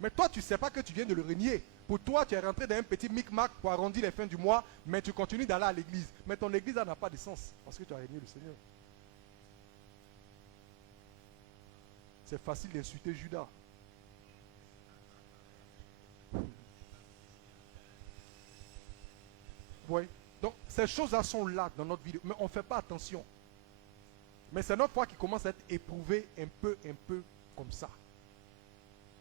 Mais toi, tu ne sais pas que tu viens de le renier. Pour toi, tu es rentré dans un petit micmac pour arrondir les fins du mois, mais tu continues d'aller à l'église. Mais ton église n'a pas de sens, parce que tu as régné le Seigneur. C'est facile d'insulter Judas. Oui. Donc, ces choses-là sont là dans notre vie, mais on ne fait pas attention. Mais c'est notre foi qui commence à être éprouvée un peu comme ça.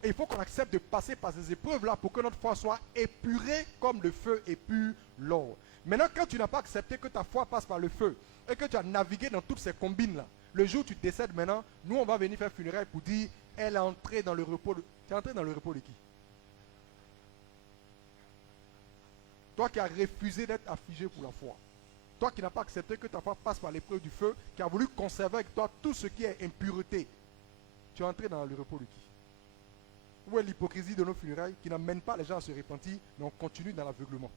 Et il faut qu'on accepte de passer par ces épreuves-là pour que notre foi soit épurée comme le feu épure l'or. Maintenant, quand tu n'as pas accepté que ta foi passe par le feu et que tu as navigué dans toutes ces combines-là, le jour où tu décèdes maintenant, nous, on va venir faire funérailles pour dire elle est entrée dans le repos. Tu es entré dans le repos de qui? Toi qui as refusé d'être affligé pour la foi. Toi qui n'as pas accepté que ta foi passe par l'épreuve du feu, qui a voulu conserver avec toi tout ce qui est impureté. Tu es entré dans le repos de qui? Où est l'hypocrisie de nos funérailles qui n'amène pas les gens à se repentir, mais on continue dans l'aveuglement?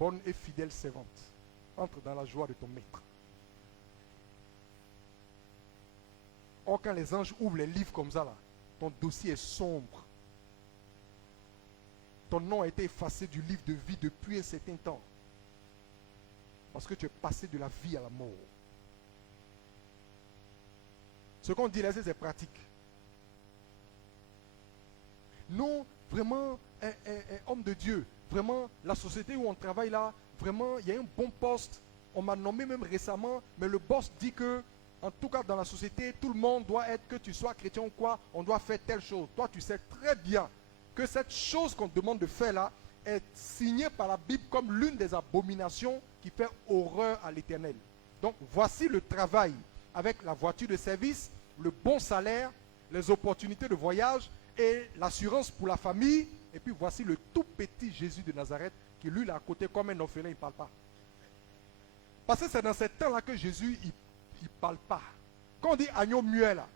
Bonne et fidèle servante, entre dans la joie de ton maître. Or, quand les anges ouvrent les livres comme ça, là, ton dossier est sombre. Ton nom a été effacé du livre de vie depuis un certain temps. Parce que tu es passé de la vie à la mort. Ce qu'on dit là, c'est pratique. Nous, vraiment, un homme de Dieu, vraiment, la société où on travaille là, vraiment, il y a un bon poste. On m'a nommé même récemment, mais le boss dit que, en tout cas dans la société, tout le monde doit être, que tu sois chrétien ou quoi, on doit faire telle chose. Toi, tu sais très bien que cette chose qu'on te demande de faire là est signée par la Bible comme l'une des abominations qui fait horreur à l'Éternel. Donc, voici le travail avec la voiture de service, le bon salaire, les opportunités de voyage et l'assurance pour la famille. Et puis voici le tout petit Jésus de Nazareth qui lui là à côté comme un orphelin, il ne parle pas. Parce que c'est dans ce temps-là que Jésus, il ne parle pas. Quand on dit agneau muet là,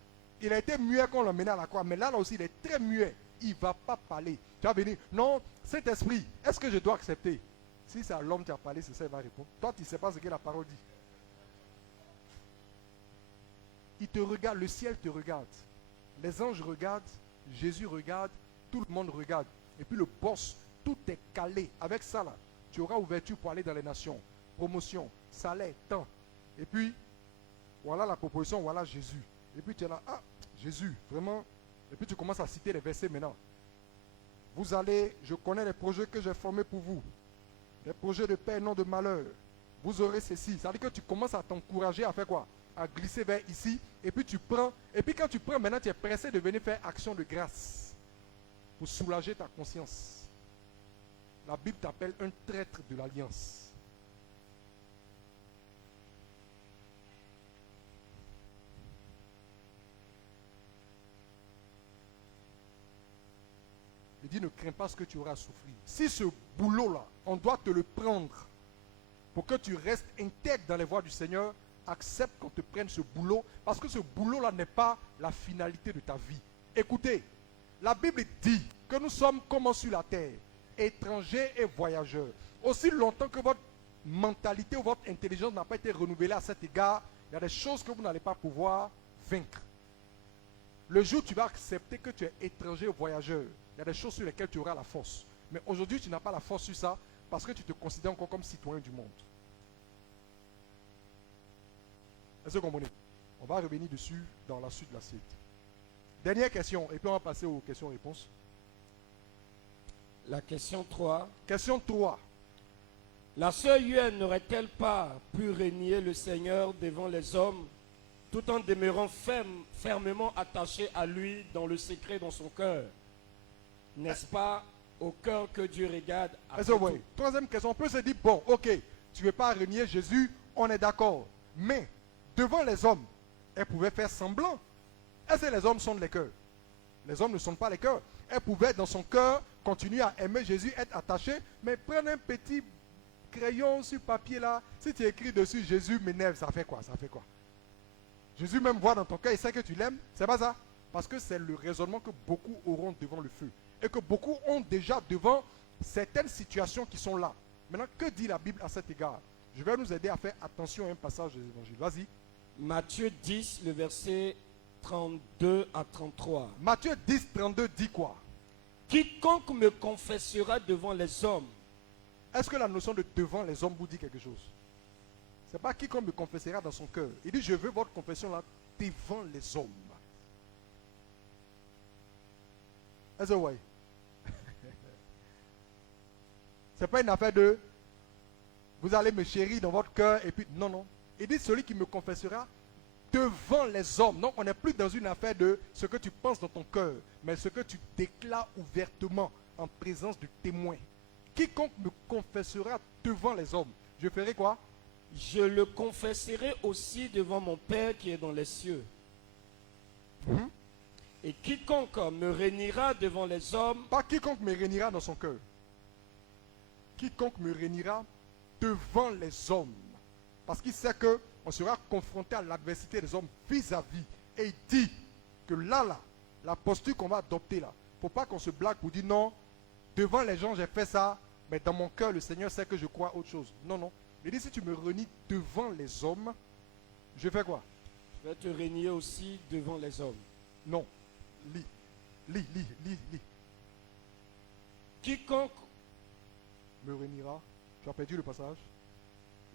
il a été muet quand on l'emmenait à la croix, mais là aussi il est très muet. Il ne va pas parler. Tu vas venir, non, cet esprit, est-ce que je dois accepter? Si c'est à l'homme qui a parlé, c'est ça, il va répondre. Toi, tu ne sais pas ce que la parole dit. Il te regarde, le ciel te regarde. Les anges regardent, Jésus regarde, tout le monde regarde. Et puis le boss, tout est calé. Avec ça là, tu auras ouverture pour aller dans les nations. Promotion, salaire, temps. Et puis, voilà la proposition, voilà Jésus. Et puis tu es là, ah, Jésus, vraiment. Et puis tu commences à citer les versets maintenant. Vous allez, je connais les projets que j'ai formés pour vous. Les projets de paix, non de malheur. Vous aurez ceci. Ça veut dire que tu commences à t'encourager à faire quoi? À glisser vers ici. Et puis tu prends. Et puis quand tu prends, maintenant tu es pressé de venir faire action de grâce. Pour soulager ta conscience. La Bible t'appelle un traître de l'alliance. Il dit, ne crains pas ce que tu auras à souffrir. Si ce boulot-là, on doit te le prendre pour que tu restes intègre dans les voies du Seigneur, accepte qu'on te prenne ce boulot, parce que ce boulot-là n'est pas la finalité de ta vie. Écoutez, la Bible dit que nous sommes comme sur la terre, étrangers et voyageurs. Aussi longtemps que votre mentalité ou votre intelligence n'a pas été renouvelée à cet égard, il y a des choses que vous n'allez pas pouvoir vaincre. Le jour où tu vas accepter que tu es étranger ou voyageur, il y a des choses sur lesquelles tu auras la force. Mais aujourd'hui, tu n'as pas la force sur ça parce que tu te considères encore comme citoyen du monde. Est-ce que vous comprenez? On va revenir dessus dans la suite de la suite. Dernière question, et puis on va passer aux questions-réponses. La question 3. Question 3. La sœur Yuen n'aurait-elle pas pu régner le Seigneur devant les hommes tout en demeurant fermement attachée à lui dans le secret dans son cœur? N'est-ce pas au cœur que Dieu regarde après tout? Troisième question, on peut se dire, bon, ok, tu ne veux pas renier Jésus, on est d'accord. Mais, devant les hommes, elle pouvait faire semblant. Est-ce que les hommes sondent les cœurs? Les hommes ne sondent pas les cœurs. Elle pouvait, dans son cœur, continuer à aimer Jésus, être attachée, mais prendre un petit crayon sur papier là. Si tu écris dessus, Jésus m'énerve, ça fait quoi? Ça fait quoi? Jésus même voit dans ton cœur, il sait que tu l'aimes. C'est pas ça? Parce que c'est le raisonnement que beaucoup auront devant le feu. Et que beaucoup ont déjà devant certaines situations qui sont là. Maintenant, que dit la Bible à cet égard? Je vais nous aider à faire attention à un passage de l'Évangile. Vas-y. Matthieu 10, le verset 32 à 33. Matthieu 10, 32 dit quoi? Quiconque me confessera devant les hommes. Est-ce que la notion de devant les hommes vous dit quelque chose? Ce n'est pas quiconque me confessera dans son cœur. Il dit, je veux votre confession là devant les hommes. Est-ce que ouais? Ce n'est pas une affaire de vous allez me chérir dans votre cœur et puis non, non. Il dit celui qui me confessera devant les hommes. Donc on n'est plus dans une affaire de ce que tu penses dans ton cœur, mais ce que tu déclares ouvertement en présence de témoins. Quiconque me confessera devant les hommes, je ferai quoi? Je le confesserai aussi devant mon Père qui est dans les cieux. Et quiconque me réunira devant les hommes. Pas quiconque me réunira dans son cœur. Quiconque me réunira devant les hommes. Parce qu'il sait qu'on sera confronté à l'adversité des hommes vis-à-vis. Et il dit que là, la posture qu'on va adopter là, il ne faut pas qu'on se blague pour dire non, devant les gens j'ai fait ça, mais dans mon cœur le Seigneur sait que je crois autre chose. Non, non. Il dit si tu me réunis devant les hommes, je fais quoi? vais te régner aussi devant les hommes. Non. Lis. Quiconque... Me réunira. Tu as perdu le passage.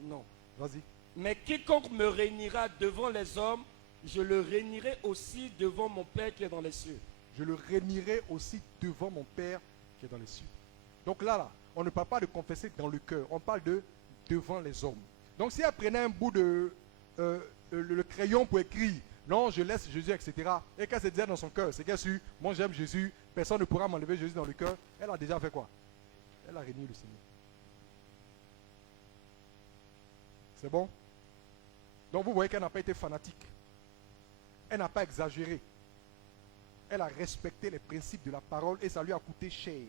Non. Vas-y. Mais quiconque me réunira devant les hommes, je le réunirai aussi devant mon Père qui est dans les cieux. Je le réunirai aussi devant mon Père qui est dans les cieux. Donc là, on ne parle pas de confesser dans le cœur. On parle de devant les hommes. Donc si elle prenait un bout de le crayon pour écrire, non, je laisse Jésus, etc. Et qu'elle se disait dans son cœur, c'est qu'elle su, moi j'aime Jésus, personne ne pourra m'enlever Jésus dans le cœur. Elle a déjà fait quoi? Elle a réuni le Seigneur. C'est bon? Donc vous voyez qu'elle n'a pas été fanatique. Elle n'a pas exagéré. Elle a respecté les principes de la parole et ça lui a coûté cher.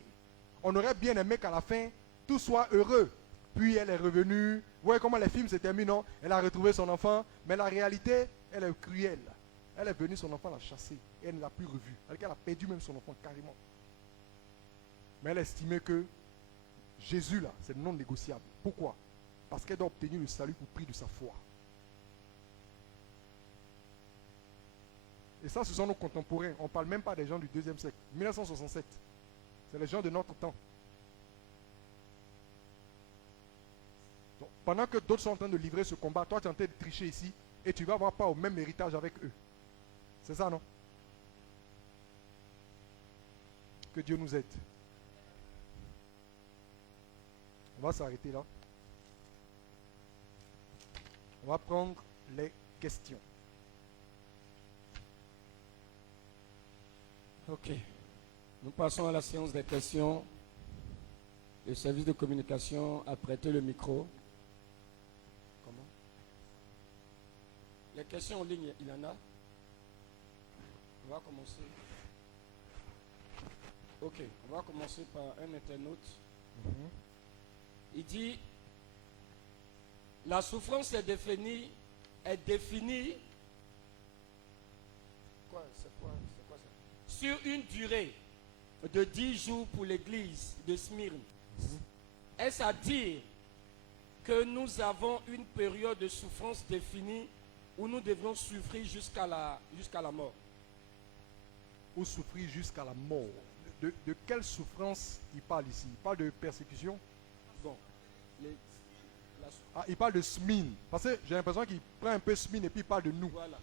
On aurait bien aimé qu'à la fin, tout soit heureux. Puis elle est revenue. Vous voyez comment les films se terminent, non? Elle a retrouvé son enfant. Mais la réalité, elle est cruelle. Elle est venue, son enfant l'a chassé. Et elle ne l'a plus revu. Elle a perdu même son enfant carrément. Mais elle estimait que Jésus, là, c'est non négociable. Pourquoi? Parce qu'elle doit obtenir le salut pour prix de sa foi. Et ça, ce sont nos contemporains. On ne parle même pas des gens du 2e siècle. 1967. C'est les gens de notre temps. Donc, pendant que d'autres sont en train de livrer ce combat, toi tu es en train de tricher ici et tu vas avoir pas au même héritage avec eux. C'est ça, non? Que Dieu nous aide. On va s'arrêter là. On va prendre les questions. Ok. Nous passons à la séance des questions. Le service de communication a prêté le micro. Comment? Les questions en ligne, il y en a? On va commencer. Ok, on va commencer par un internaute. Il dit, la souffrance est définie quoi, c'est quoi ça? Sur une durée de 10 jours pour l'église de Smyrne. Est-ce à dire que nous avons une période de souffrance définie où nous devons souffrir jusqu'à la mort? Ou souffrir jusqu'à la mort. De quelle souffrance il parle ici? Il parle de persécution? Bon. Il parle de Smyrne. Parce que j'ai l'impression qu'il prend un peu Smyrne et puis il parle de nous. Voilà.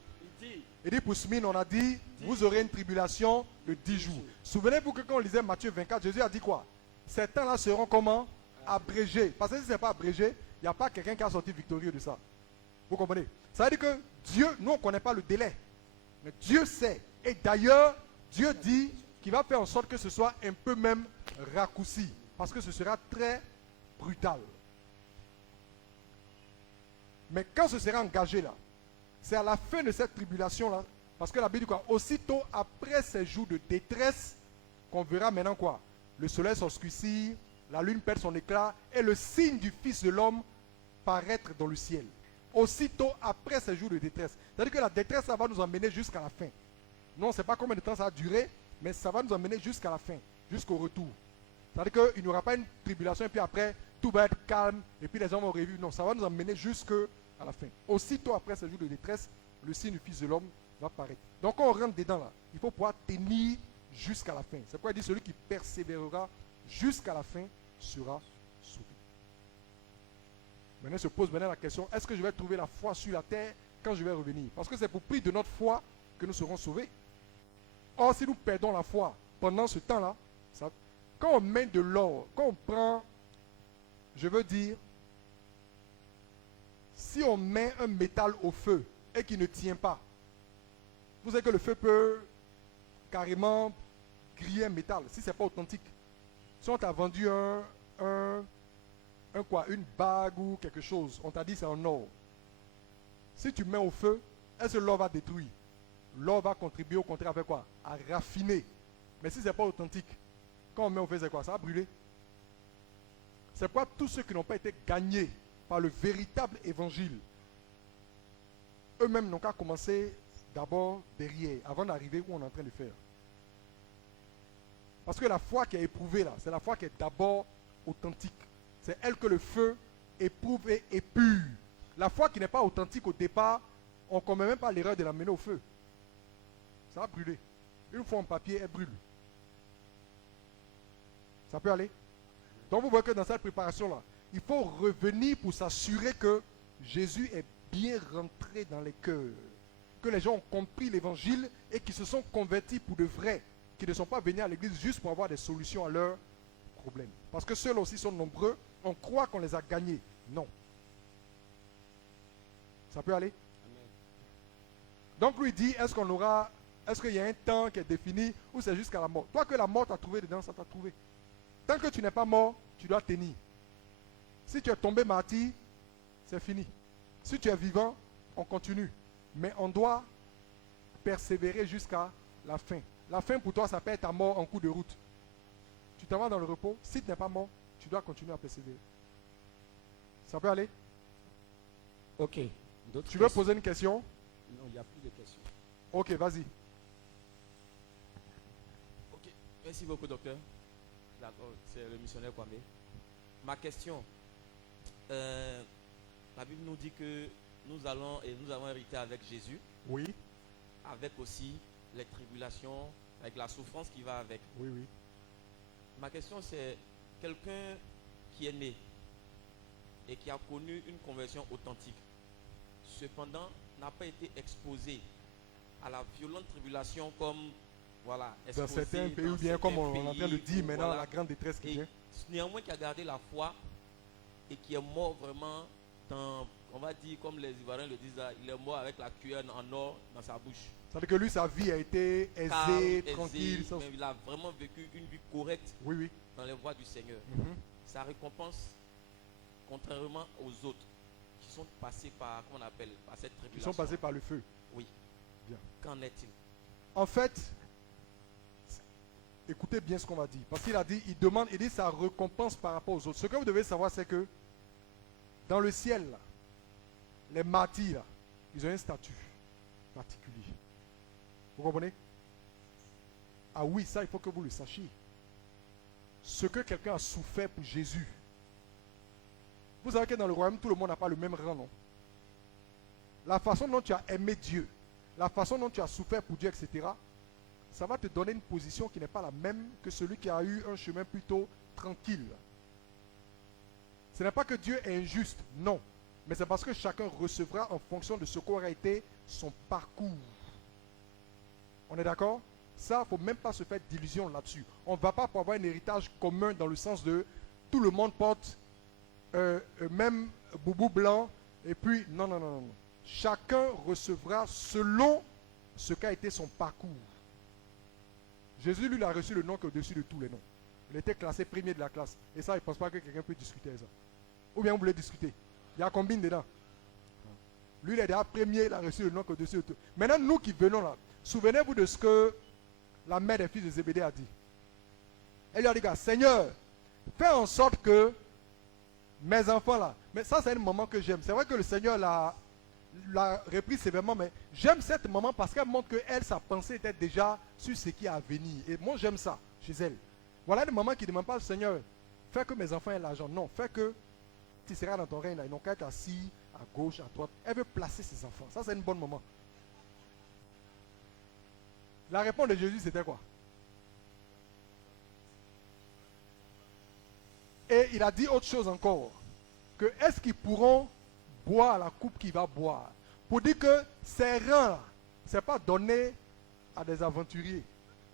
Il dit pour Smyrne, on a dit, vous aurez une tribulation de 10 jours. Souvenez-vous que quand on lisait Matthieu 24, Jésus a dit quoi? Ces temps-là seront comment? Abrégés. Parce que si ce n'est pas abrégé, il n'y a pas quelqu'un qui a sorti victorieux de ça. Vous comprenez? Ça veut dire que Dieu, nous on ne connaît pas le délai. Mais Dieu sait. Et d'ailleurs, Dieu dit qu'il va faire en sorte que ce soit un peu même raccourci. Parce que ce sera très brutal. Mais quand ce sera engagé là, c'est à la fin de cette tribulation-là, parce que la Bible dit quoi? Aussitôt après ces jours de détresse, qu'on verra maintenant quoi? Le soleil s'obscurcit, la lune perd son éclat, et le signe du Fils de l'homme paraître dans le ciel. Aussitôt après ces jours de détresse. C'est-à-dire que la détresse, ça va nous emmener jusqu'à la fin. Non, on ne sait pas combien de temps ça va durer, mais ça va nous emmener jusqu'à la fin, jusqu'au retour. C'est-à-dire qu'il n'y aura pas une tribulation, et puis après, tout va être calme, et puis les hommes vont revivre. Non, ça va nous emmener jusqu'à la fin. Aussitôt après ce jour de détresse, le signe du Fils de l'homme va paraître. Donc quand on rentre dedans là, il faut pouvoir tenir jusqu'à la fin. C'est pourquoi il dit celui qui persévérera jusqu'à la fin sera sauvé. Maintenant se pose la question, est-ce que je vais trouver la foi sur la terre quand je vais revenir? Parce que c'est pour prix de notre foi que nous serons sauvés. Or si nous perdons la foi pendant ce temps-là, quand on met de l'or, quand on prend, je veux dire, si on met un métal au feu et qu'il ne tient pas, vous savez que le feu peut carrément griller un métal si ce n'est pas authentique. Si on t'a vendu une bague ou quelque chose, on t'a dit c'est en or. Si tu mets au feu, est-ce que l'or va détruire? L'or va contribuer au contraire avec quoi? À raffiner. Mais si ce n'est pas authentique, quand on met au feu, c'est quoi? Ça va brûler. C'est pourquoi tous ceux qui n'ont pas été gagnés par le véritable évangile, eux-mêmes n'ont qu'à commencer d'abord derrière, avant d'arriver où on est en train de faire. Parce que la foi qui est éprouvée là, c'est la foi qui est d'abord authentique. C'est elle que le feu éprouve et épure. La foi qui n'est pas authentique au départ on ne commet même pas l'erreur de l'amener au feu. Ça va brûler. Une fois en papier, elle brûle. Ça peut aller? Donc vous voyez que dans cette préparation-là, il faut revenir pour s'assurer que Jésus est bien rentré dans les cœurs. Que les gens ont compris l'évangile et qui se sont convertis pour de vrai. Qui ne sont pas venus à l'église juste pour avoir des solutions à leurs problèmes. Parce que ceux-là aussi sont nombreux. On croit qu'on les a gagnés. Non. Ça peut aller? Amen. Donc lui dit, est-ce qu'il y a un temps qui est défini ou c'est jusqu'à la mort? Toi que la mort t'a trouvé dedans, ça t'a trouvé. Tant que tu n'es pas mort, tu dois tenir. Si tu es tombé martyr, c'est fini. Si tu es vivant, on continue. Mais on doit persévérer jusqu'à la fin. La fin pour toi, ça peut être ta mort en cours de route. Tu t'en vas dans le repos. Si tu n'es pas mort, tu dois continuer à persévérer. Ça peut aller? Ok. D'autres Tu veux questions? poser une question? Non, il n'y a plus de questions. Ok, vas-y. Ok, merci beaucoup, docteur. D'accord, c'est le missionnaire Kwame. Ma question, la Bible nous dit que nous avons hérité avec Jésus, Oui, avec aussi les tribulations, avec la souffrance qui va avec. oui, oui. Ma question, c'est quelqu'un qui est né et qui a connu une conversion authentique, cependant n'a pas été exposé à la violente tribulation comme voilà, Dans exposé certains pays, dans ou bien certains comme on est en train de pays dire où, maintenant, voilà, la grande détresse qui et vient. néanmoins qui a gardé la foi et qui est mort vraiment dans, on va dire comme les Ivoiriens le disent, il est mort avec la cuillère en or dans sa bouche. C'est-à-dire que lui, sa vie a été Calme, aisée, aisé, tranquille. Sans... mais il a vraiment vécu une vie correcte Oui, oui. dans les voies du Seigneur. Mhm. Sa récompense, contrairement aux autres qui sont passés par, comment on appelle, par cette Ils tribulation. sont passés par le feu. Oui. Bien. Qu'en est-il? En fait, écoutez bien ce qu'on va dire. Parce qu'il a dit, il dit sa récompense par rapport aux autres. Ce que vous devez savoir, c'est que dans le ciel, là, les martyrs, là, ils ont un statut particulier. Vous comprenez? Ah oui, ça, il faut que vous le sachiez. Ce que quelqu'un a souffert pour Jésus. Vous savez que dans le royaume, tout le monde n'a pas le même rang, non? La façon dont tu as aimé Dieu, la façon dont tu as souffert pour Dieu, etc., ça va te donner une position qui n'est pas la même que celui qui a eu un chemin plutôt tranquille. Ce n'est pas que Dieu est injuste, non. Mais c'est parce que chacun recevra en fonction de ce qu'aura été son parcours. On est d'accord? Ça, il ne faut même pas se faire d'illusions là-dessus. On ne va pas pour avoir un héritage commun dans le sens de tout le monde porte même boubou blanc. Et puis, non, non, non, non. Chacun recevra selon ce qu'a été son parcours. Jésus, lui, il a reçu le nom qui est au-dessus de tous les noms. Il était classé premier de la classe. Et ça, il ne pense pas que quelqu'un peut discuter avec ça. Ou bien vous voulez discuter. Il y a combien dedans? Lui, il est déjà premier, il a reçu le nom qui est au-dessus de tout. Maintenant, nous qui venons là, souvenez-vous de ce que la mère des fils de Zébédée a dit. Elle lui a dit, Seigneur, fais en sorte que mes enfants là, mais ça c'est un moment que j'aime. C'est vrai que le Seigneur l'a repris sévèrement, mais j'aime cette maman parce qu'elle montre que elle, sa pensée était déjà sur ce qui est à venir. Et moi j'aime ça chez elle. Voilà une maman qui ne demande pas au Seigneur, fais que mes enfants aient l'argent. Non, fais que tu seras dans ton règne, ils n'ont qu'à être assis à gauche, à droite. Elle veut placer ses enfants. Ça c'est une bonne maman. La réponse de Jésus c'était quoi? Et il a dit autre chose encore. Que est-ce qu'ils pourront boire la coupe qu'il va boire? Pour dire que ces reins-là, ce n'est pas donné à des aventuriers.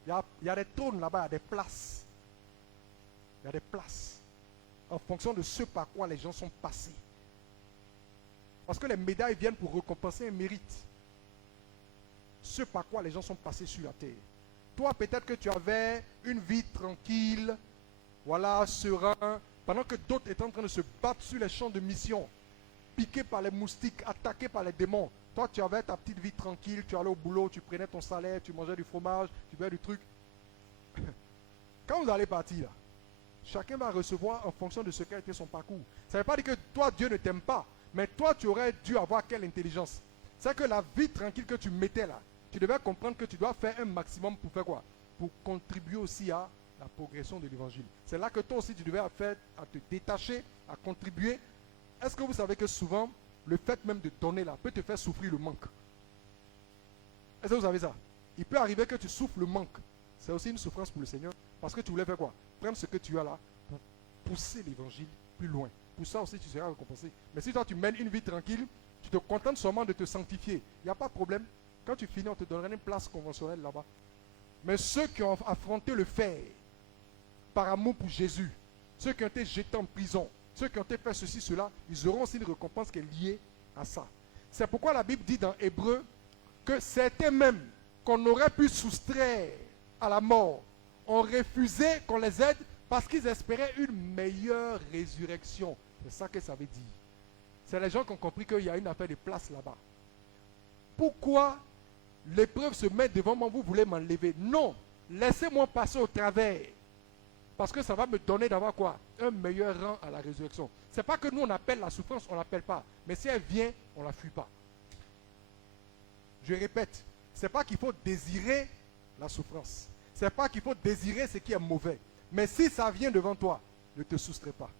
Il y a des trônes là-bas, il y a des places. Il y a des places. En fonction de ce par quoi les gens sont passés. Parce que les médailles viennent pour récompenser un mérite. Ce par quoi les gens sont passés sur la terre. Toi, peut-être que tu avais une vie tranquille, voilà, serein, pendant que d'autres étaient en train de se battre sur les champs de mission, piqués par les moustiques, attaqués par les démons. Toi, tu avais ta petite vie tranquille, tu allais au boulot, tu prenais ton salaire, tu mangeais du fromage, tu buvais du truc. Quand vous allez partir, là, chacun va recevoir en fonction de ce qu'a été son parcours. Ça ne veut pas dire que toi, Dieu ne t'aime pas, mais toi, tu aurais dû avoir quelle intelligence? C'est que la vie tranquille que tu mettais là, tu devais comprendre que tu dois faire un maximum pour faire quoi? Pour contribuer aussi à la progression de l'évangile. C'est là que toi aussi tu devais faire à te détacher, à contribuer. Est-ce que vous savez que souvent, le fait même de donner là peut te faire souffrir le manque? Est-ce que vous savez ça? Il peut arriver que tu souffres le manque. C'est aussi une souffrance pour le Seigneur. Parce que tu voulais faire quoi? Prendre ce que tu as là pour pousser l'évangile plus loin. Pour ça aussi, tu seras récompensé. Mais si toi, tu mènes une vie tranquille, tu te contentes seulement de te sanctifier. Il n'y a pas de problème. Quand tu finis, on te donnera une place conventionnelle là-bas. Mais ceux qui ont affronté le fer par amour pour Jésus, ceux qui ont été jetés en prison, ceux qui ont été fait ceci, cela, ils auront aussi une récompense qui est liée à ça. C'est pourquoi la Bible dit dans Hébreu que certains même qu'on aurait pu soustraire à la mort ont refusé qu'on les aide parce qu'ils espéraient une meilleure résurrection. C'est ça que ça veut dire. C'est les gens qui ont compris qu'il y a une affaire de place là-bas. Pourquoi l'épreuve se met devant moi, vous voulez m'enlever? Non, laissez-moi passer au travers. Parce que ça va me donner d'avoir quoi? Un meilleur rang à la résurrection. Ce n'est pas que nous on appelle la souffrance, on ne l'appelle pas. Mais si elle vient, on ne la fuit pas. Je répète, ce n'est pas qu'il faut désirer la souffrance. Ce n'est pas qu'il faut désirer ce qui est mauvais. Mais si ça vient devant toi, ne te soustrais pas.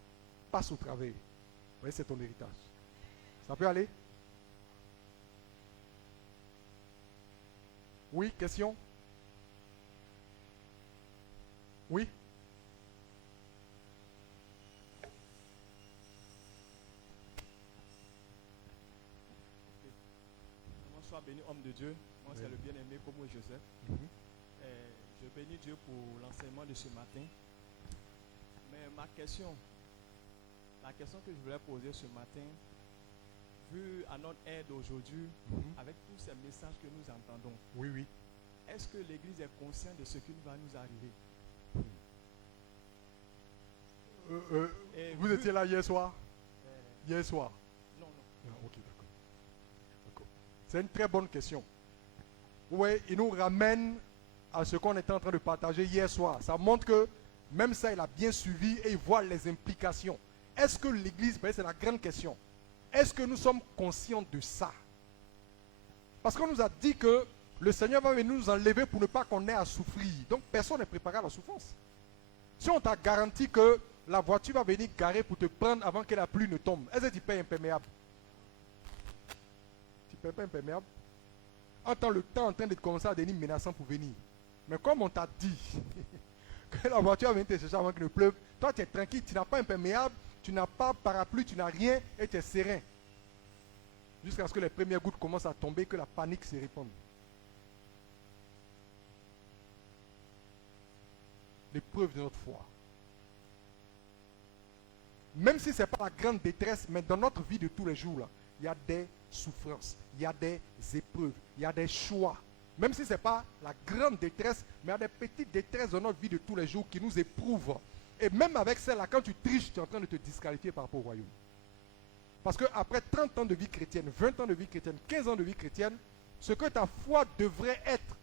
Passe au travers. Vous voyez, c'est ton héritage. Ça peut aller? Oui, question? Oui? Sois béni, homme de Dieu. Moi, c'est le bien-aimé comme Joseph. Je bénis Dieu pour l'enseignement de ce matin. Mais la question que je voulais poser ce matin, vu à notre aide aujourd'hui, avec tous ces messages que nous entendons, Oui, oui. est-ce que l'Église est consciente de ce qui va nous arriver? Et Vous étiez là hier soir? Hier soir? Non. Ah, ok, d'accord. C'est une très bonne question. Oui, il nous ramène à ce qu'on était en train de partager hier soir. Ça montre que même ça, il a bien suivi et il voit les implications. Est-ce que l'Église, c'est la grande question, est-ce que nous sommes conscients de ça? Parce qu'on nous a dit que le Seigneur va venir nous enlever pour ne pas qu'on ait à souffrir. Donc personne n'est préparé à la souffrance. Si on t'a garanti que la voiture va venir garer pour te prendre avant que la pluie ne tombe, est-ce que tu payes imperméable? Tu ne payes pas imperméable? Entends le temps en train de commencer à devenir menaçant pour venir. Mais comme on t'a dit que la voiture va venir te chercher avant qu'il ne pleuve, toi tu es tranquille, tu n'as pas imperméable, tu n'as pas parapluie, tu n'as rien et tu es serein. Jusqu'à ce que les premières gouttes commencent à tomber, que la panique se répande. L'épreuve de notre foi. Même si ce n'est pas la grande détresse, mais dans notre vie de tous les jours, là, il y a des souffrances, il y a des épreuves, il y a des choix. Même si ce n'est pas la grande détresse, mais il y a des petites détresses dans notre vie de tous les jours qui nous éprouvent. Et même avec celle-là, quand tu triches, tu es en train de te disqualifier par rapport au royaume. Parce qu'après 30 ans de vie chrétienne, 20 ans de vie chrétienne, 15 ans de vie chrétienne, ce que ta foi devrait être,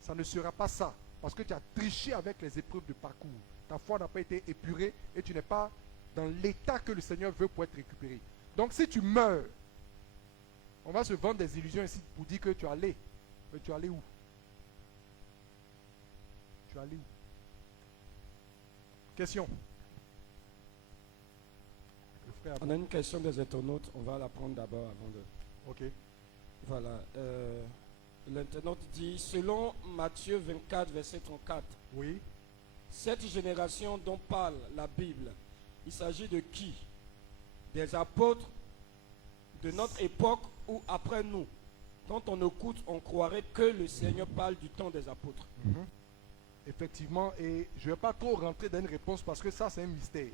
ça ne sera pas ça. Parce que tu as triché avec les épreuves de parcours. Ta foi n'a pas été épurée et tu n'es pas dans l'état que le Seigneur veut pour être récupéré. Donc si tu meurs, on va se vendre des illusions ici pour dire que tu es allé. Mais tu es allé où? Tu es allé où? Question. Le frère. On a une question des internautes, on va la prendre d'abord avant de... Ok. Voilà. L'internaute dit, selon Matthieu 24, verset 34, Oui. cette génération dont parle la Bible, il s'agit de qui? Des apôtres de notre époque ou après nous? Quand on écoute, on croirait que le Seigneur parle du temps des apôtres. Effectivement, et je ne vais pas trop rentrer dans une réponse parce que ça, c'est un mystère.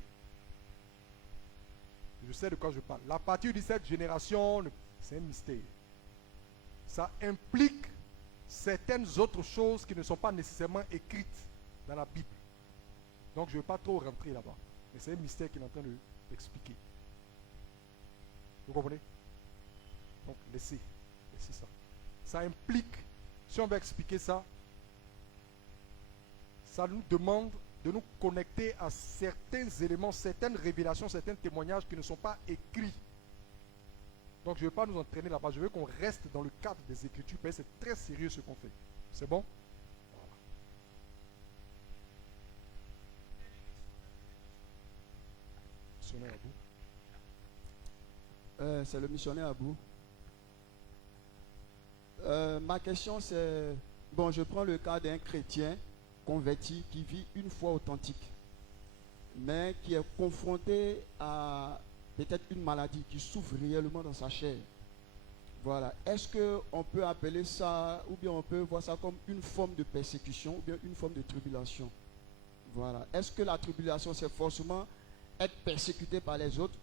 Je sais de quoi je parle. La partie de cette génération, c'est un mystère. Ça implique certaines autres choses qui ne sont pas nécessairement écrites dans la Bible. Donc, je ne vais pas trop rentrer là-bas. Mais c'est un mystère qu'il est en train d'expliquer. Vous comprenez? Donc, laissez ça. Ça implique, si on veut expliquer ça, ça nous demande de nous connecter à certains éléments, certaines révélations, certains témoignages qui ne sont pas écrits. Donc je ne vais pas nous entraîner là-bas, je veux qu'on reste dans le cadre des Écritures, parce que c'est très sérieux ce qu'on fait. C'est bon? Voilà. Missionnaire à bout. C'est le missionnaire à bout. Ma question c'est, bon, je prends le cas d'un chrétien converti qui vit une foi authentique, mais qui est confronté à peut-être une maladie, qui souffre réellement dans sa chair. Voilà. Est-ce qu'on peut appeler ça, ou bien on peut voir ça comme une forme de persécution, ou bien une forme de tribulation? Voilà. Est-ce que la tribulation, c'est forcément être persécuté par les autres,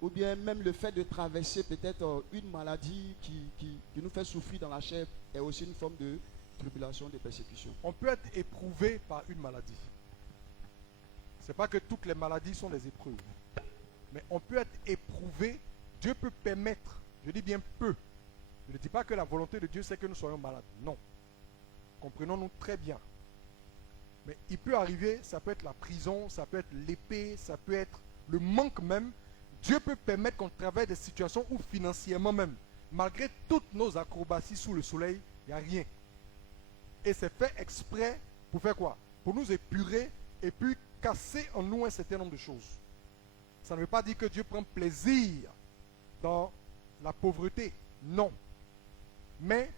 ou bien même le fait de traverser peut-être une maladie qui nous fait souffrir dans la chair est aussi une forme de tribulation, de persécution? On peut être éprouvé par une maladie. Ce n'est pas que toutes les maladies sont des épreuves. Mais on peut être éprouvé. Dieu peut permettre, je dis bien peut. Je ne dis pas que la volonté de Dieu c'est que nous soyons malades. Non. Comprenons-nous très bien. Mais il peut arriver, ça peut être la prison, ça peut être l'épée, ça peut être le manque même. Dieu peut permettre qu'on traverse des situations où financièrement même, malgré toutes nos acrobaties sous le soleil, il n'y a rien. Et c'est fait exprès pour faire quoi? Pour nous épurer et puis casser en nous un certain nombre de choses. Ça ne veut pas dire que Dieu prend plaisir dans la pauvreté. Non. Mais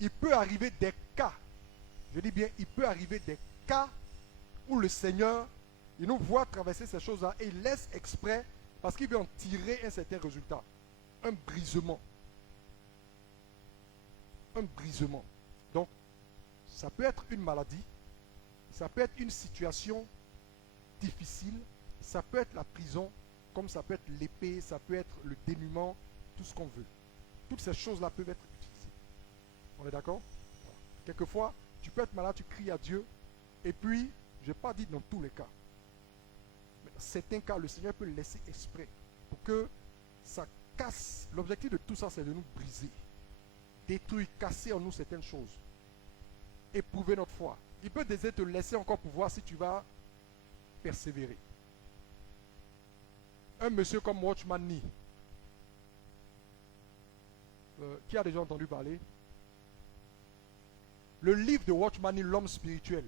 il peut arriver des cas, je dis bien, il peut arriver des cas où le Seigneur, il nous voit traverser ces choses-là et il laisse exprès parce qu'il veut en tirer un certain résultat. Un brisement. Un brisement. Donc, ça peut être une maladie, ça peut être une situation difficile, ça peut être la prison, comme ça peut être l'épée, ça peut être le dénuement, tout ce qu'on veut. Toutes ces choses-là peuvent être utilisées. On est d'accord? Quelquefois, tu peux être malade, tu cries à Dieu, et puis, je n'ai pas dit dans tous les cas, mais dans certains cas, le Seigneur peut le laisser exprès pour que ça casse. L'objectif de tout ça, c'est de nous briser, détruire, casser en nous certaines choses, éprouver notre foi. Il peut désirer te laisser encore pour voir si tu vas persévérer. Un monsieur comme Watchman Nee, qui a déjà entendu parler? Le livre de Watchman Nee, L'homme spirituel,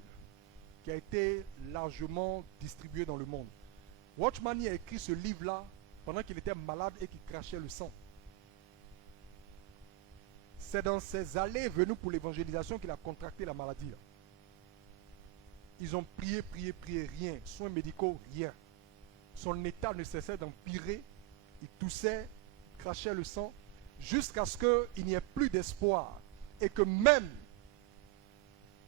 qui a été largement distribué dans le monde. Watchman Nee a écrit ce livre-là pendant qu'il était malade et qu'il crachait le sang. C'est dans ses allées et venues pour l'évangélisation qu'il a contracté la maladie. Là. Ils ont prié, prié, prié, rien. Soins médicaux, rien. Son état ne cessait d'empirer. Il toussait, crachait le sang, jusqu'à ce qu'il n'y ait plus d'espoir. Et que même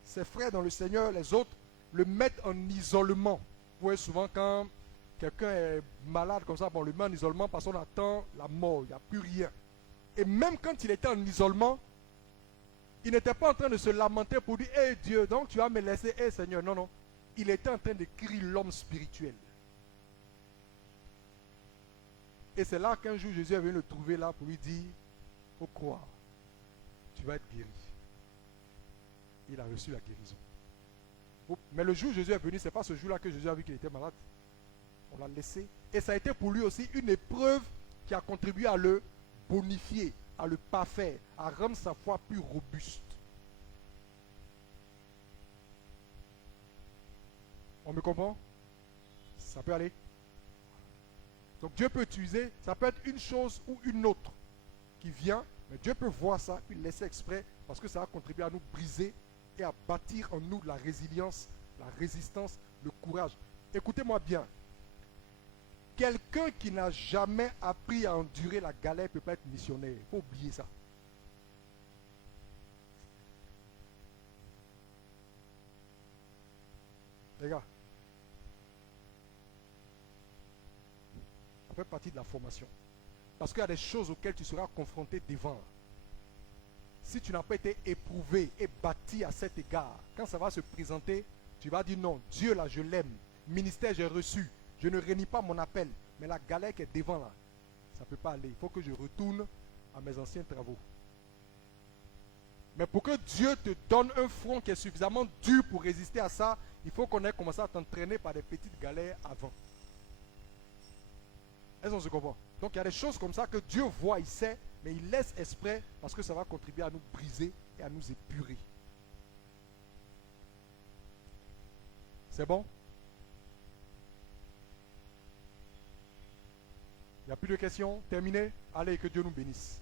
ses frères dans le Seigneur, les autres, le mettent en isolement. Vous voyez souvent quand quelqu'un est malade comme ça, bon, on le met en isolement parce qu'on attend la mort, il n'y a plus rien. Et même quand il était en isolement, il n'était pas en train de se lamenter pour dire, hé Dieu, donc tu vas me laisser, hé Seigneur. Non, non. Il était en train d'écrire l'homme spirituel. Et c'est là qu'un jour Jésus est venu le trouver là pour lui dire, il faut croire, tu vas être guéri. Il a reçu la guérison. Mais le jour où Jésus est venu, ce n'est pas ce jour-là que Jésus a vu qu'il était malade. On l'a laissé. Et ça a été pour lui aussi une épreuve qui a contribué à le bonifier, à le parfaire, à rendre sa foi plus robuste. On me comprend? Ça peut aller. Donc Dieu peut utiliser, ça peut être une chose ou une autre qui vient, mais Dieu peut voir ça, puis le laisser exprès, parce que ça va contribuer à nous briser et à bâtir en nous la résilience, la résistance, le courage. Écoutez-moi bien. Quelqu'un qui n'a jamais appris à endurer la galère ne peut pas être missionnaire. Il faut oublier ça. Les gars, ça fait partie de la formation. Parce qu'il y a des choses auxquelles tu seras confronté devant. Si tu n'as pas été éprouvé et bâti à cet égard, quand ça va se présenter, tu vas dire non, Dieu là, je l'aime. Ministère, j'ai reçu. Je ne renie pas mon appel. Mais la galère qui est devant là, ça ne peut pas aller. Il faut que je retourne à mes anciens travaux. Mais pour que Dieu te donne un front qui est suffisamment dur pour résister à ça, il faut qu'on ait commencé à t'entraîner par des petites galères avant. Est-ce qu'on se comprend? Donc il y a des choses comme ça que Dieu voit, il sait, mais il laisse exprès parce que ça va contribuer à nous briser et à nous épurer. C'est bon? Il n'y a plus de questions? Terminé? Allez, que Dieu nous bénisse.